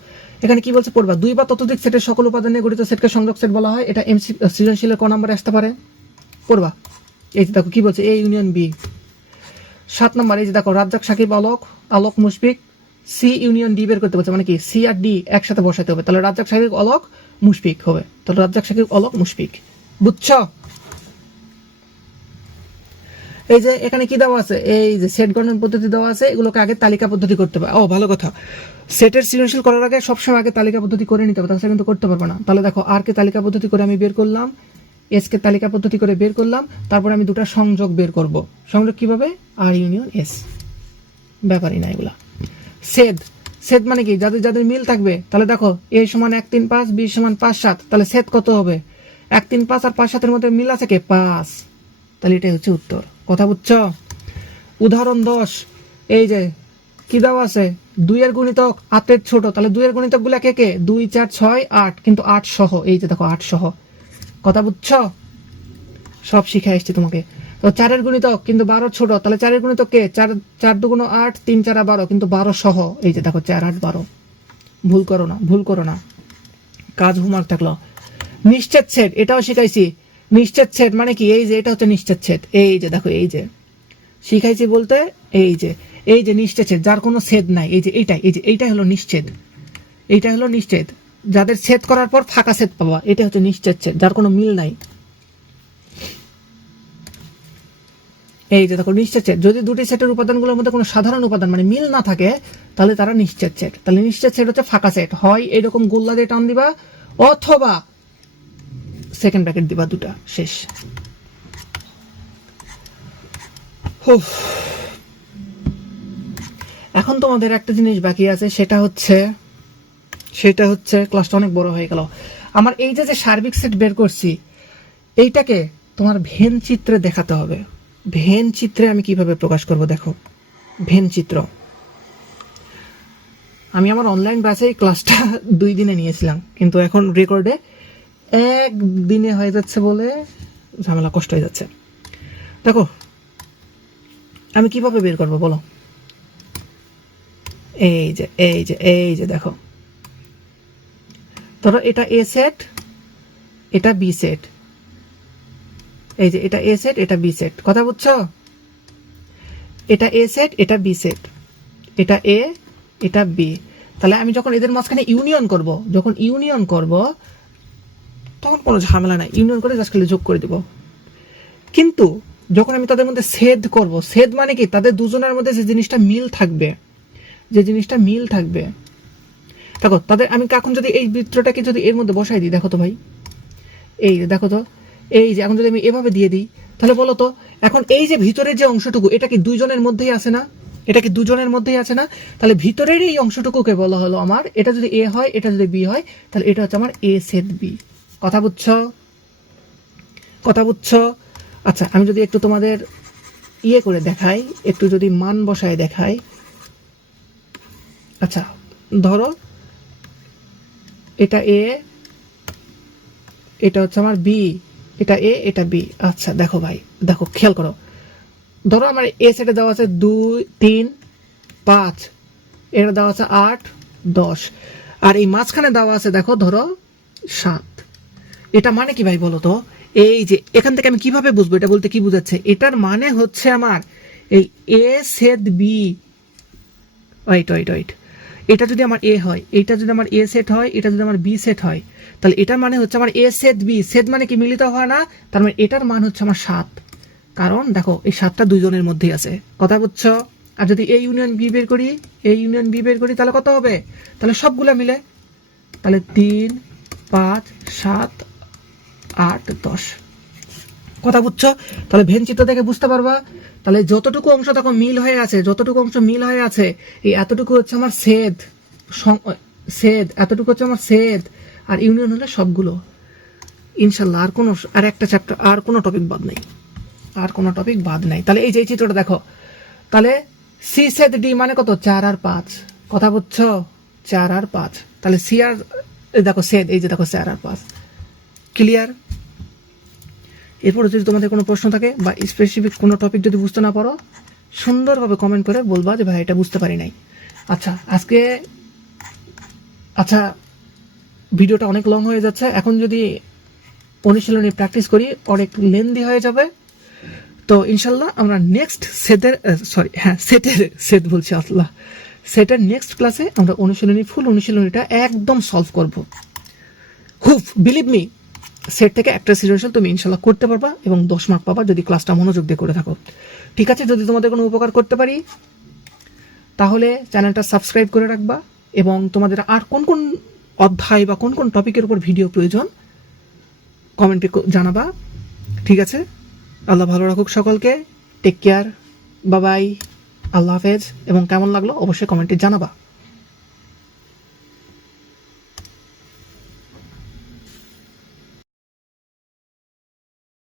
এখানে কি বলছে পড়বা? 2 বা ততোধিক সেটের সকল উপাদান নিয়ে গঠিত সেটকে সংযোগ সেট বলা হয়। এটা এমসি সৃজনশীলের ক নম্বরে আসতে পারে, পড়বা। এই যে দেখো কি বলছে, এ ইউনিয়ন বি। 7 নম্বর, এই যে দেখো রাজ্জাক সাকিব আলোক, আলোক মুশফিক, সি ইউনিয়ন ডি বের করতে বলছে। মানে কি সি আর ডি একসাথে বসাতে হবে, তাহলে রাজ্জাক সাকিব আলোক মুশফিক হবে। তাহলে রাজ্জাক সাকিব আলোক মুশফিক। বুঝছো? এই যে এখানে কি দেওয়া আছে? এই যে সেট গণন পদ্ধতি দেওয়া আছে, এগুলোকে আগে তালিকা পদ্ধতি করতে হবে। ও ভালো কথা, সেটের সৃজনশীল করার আগে সবসময় আগে তালিকা পদ্ধতি করে নিতে হবে, তাছাড়া কিন্তু করতে পারবো না। তাহলে দেখো আর কে তালিকা পদ্ধতি করে আমি বের করলাম, এস কে তালিকা পদ্ধতি করে বের করলাম, তারপর আমি দুটা সংযোগ বের করব। সংযোগ কিভাবে? আর ইউনিয়ন এস, ব্যাপারই না এগুলা। ছেদ, ছেদ মানে কি? যাদের যাদের মিল থাকবে, তাহলে দেখো এ সমান 1 3 5, বি সমান 5 7, তাহলে ছেদ কত হবে? 1 3 5 আর 5 7 এর মধ্যে মিল আছে কে? 5, তাহলে এটাই হচ্ছে উত্তর। কথা বুঝছো? উদাহরণ 10, এই যে কি দেওয়া আছে, 2 এর গুণিতক 8 এর ছোট, তাহলে 2 এর গুণিতক গুলা কে কে? 2 4 6 8, কিন্তু 8 সহ, এই যে দেখো 8 সহ। কথা বুঝছো? সব শিখে আসছি তোমাকে। তো 4 এর গুণিতক কিন্তু 12 ছোট, তাহলে 4 এর গুণিতক কে? 4 4 2 8, 3 4 12, কিন্তু 12 সহ, এই যে দেখো 4 8 12। ভুল করো না, ভুল করো না, কাজ হোমওয়ার্ক থাকলো। নিশ্চিত ছেদ, এটাও শিখাইছি। নিশ্চিত ছেদ মানে কি? এই যে এটা হচ্ছে নিশ্চিত ছেদ, এই যে দেখো, এই যে শিখাইছি বলতে, এই যে নিশ্চিত ছেদ, যার কোনো ছেদ নাই, এই যে এইটাই, এই যে এইটা হলো নিশ্চিত, এইটা হলো নিশ্চিত, যাদের ছেদ করার পর ফাঁকা ছেদ পাবা, এটা হচ্ছে নিশ্চিত ছেদ, যার কোনো মিল নাই। এই যে দেখো নিশ্চিত ছেদ, যদি দুটি সেটের উপাদানগুলোর মধ্যে কোনো সাধারণ উপাদান মানে মিল না থাকে, তাহলে তারা নিশ্চিত ছেদ। তাহলে নিশ্চিত ছেদ হচ্ছে ফাঁকা সেট, হয় এরকম গোল্লা দিয়ে টান দিবা, অথবা সেকেন্ড ব্র্যাকেট দিবা, দুটা, শেষ। এখন তোমাদের একটা জিনিস বাকি আছে, সেটা হচ্ছে ক্লাসটা অনেক বড় হয়ে গেল। আমার এই যে সার্বিক সেট বের করছি, এইটাকে তোমার ভেন চিত্রে দেখাতে হবে। ভেন চিত্রে আমি কিভাবে প্রকাশ করব দেখো। ভেন চিত্র আমি আমার অনলাইন ব্যাচে এই ক্লাসটা 2 দিনে নিয়েছিলাম, কিন্তু এখন রেকর্ডে 1 দিনে হয়ে যাচ্ছে বলে ঝামেলা, কষ্ট হয়ে যাচ্ছে। দেখো আমি কিভাবে বের করব বলো। এই যে দেখো, ধরো এটা এ সেট, এটা বি সেট, এই যে এটা এ সেট, এটা বি সেট। কথা বুঝছো? এটা এ সেট, এটা বি সেট, এটা এ, এটা বি। তাহলে আমি যখন এদের মাঝখানে ইউনিয়ন করব, তখন কোনো ঝামেলা নাই, ইউনিয়ন করে জাস্ট খালি যোগ করে দেব। কিন্তু যখন আমি তাদের মধ্যে ছেদ করব, ছেদ মানে কি? তাদের দুজনের মধ্যে যে জিনিসটা মিল থাকবে, দেখো তাদের, আমি এখন যদি এই বৃত্তটাকে যদি এর মধ্যে বসাই দিই, দেখো তো ভাই, এই দেখো তো, এই যে এখন যদি আমি এভাবে দিয়ে দিই, তাহলে বলো তো এখন এই যে ভিতরের যে অংশটুকু, এটা কি দুইজনের মধ্যেই আছে না? তাহলে ভিতরের এই অংশটুকুকে বলা হলো আমার, এটা যদি এ হয়, এটা যদি বি হয়, তাহলে এটা হচ্ছে আমার এ ছেদ বি। কথা বুঝছো? আচ্ছা আমি যদি একটু তোমাদের করে দেখাই, একটু যদি মান বসায় দেখাই। আচ্ছা ধরো এটা এ, এটা হচ্ছে আমার বি, এটা এ, এটা বি। আচ্ছা দেখো ভাই, দেখো খেয়াল করো, ধরো আমার এ সেটে দেওয়া আছে 2 3 5, এটা দেওয়া আছে 8 10, আর এই মাঝখানে দেওয়া আছে দেখো ধরো 7। এটা মানে কি ভাই বলো তো? এই যে এখান থেকে আমি কিভাবে বুঝবো এটা বলতে কি বুঝাচ্ছে? এটার মানে হচ্ছে আমার এই এ সেট বি, ওয়েট, এটা যদি আমার এ হয়, এটা যদি আমার এ সেট হয়, এটা যদি আমার বি সেট হয়, তাহলে এটার মানে হচ্ছে আমার এ সেট বি। সেট মানে কি? মিলিত হয় না, তার মানে এটার মান হচ্ছে আমার 7, কারণ দেখো এই 7টা দুইজনের মধ্যেই আছে। কথা বুঝছো? আর যদি এ ইউনিয়ন বি বের করি, তাহলে কত হবে? তাহলে সবগুলা মিলে, তাহলে 3 5 7 8 10। কথা বুঝছো? তাহলে ভেন চিত্র থেকে বুঝতে পারবা, তাহলে যতটুকু অংশ দেখো মিল হয়ে আছে, এই এতটুকু হচ্ছে আমার ছেদ, এতটুকু হচ্ছে আমার ছেদ, আর ইউনিয়ন হলে সবগুলো। ইনশাল্লাহ আর একটা চ্যাপ্টার, আর কোনো টপিক বাদ নাই। তাহলে এই যে চিত্রটা দেখো, তাহলে সি সেদ ডি মানে কত? 4 আর 5। কথা বুঝছো? 4 আর 5, তাহলে সি আর দেখো সেদ, এই যে দেখো 4 আর 5। ক্লিয়ার? এরপরে যদি তোমাদের কোনো প্রশ্ন থাকে বা স্পেসিফিক কোনো টপিক যদি বুঝতে না পারো, সুন্দরভাবে কমেন্ট করে বলবা যে ভাই এটা বুঝতে পারি নাই। আচ্ছা ভিডিওটা অনেক লং হয়ে যাচ্ছে, এখন যদি অনুশীলনী প্র্যাকটিস করি অনেক লেন্দি হয়ে যাবে। তো ইনশাল্লাহ আমরা নেক্সট সেটের নেক্সট ক্লাসে আমরা ফুল অনুশীলনীটা একদম সলভ করব। বিলিভ মি, সেট থেকে একটা সিচুয়েশন তুমি ইনশাল্লাহ করতে পারবা এবং 10 মার্ক পাবা যদি ক্লাসটা মনোযোগ দিয়ে করে থাকো। ঠিক আছে? যদি তোমাদের কোনো উপকার করতে পারি, তাহলে চ্যানেলটা সাবস্ক্রাইব করে রাখবা, এবং তোমাদের আর কোন কোন অধ্যায় বা কোন কোন টপিকের উপর ভিডিও প্রয়োজন কমেন্টে জানাবা। ঠিক আছে, আল্লাহ ভালো রাখুক সকলকে। টেক কেয়ার, বাবাই, আল্লাহ হাফেজ। এবং কেমন লাগলো অবশ্যই কমেন্টে জানাবা।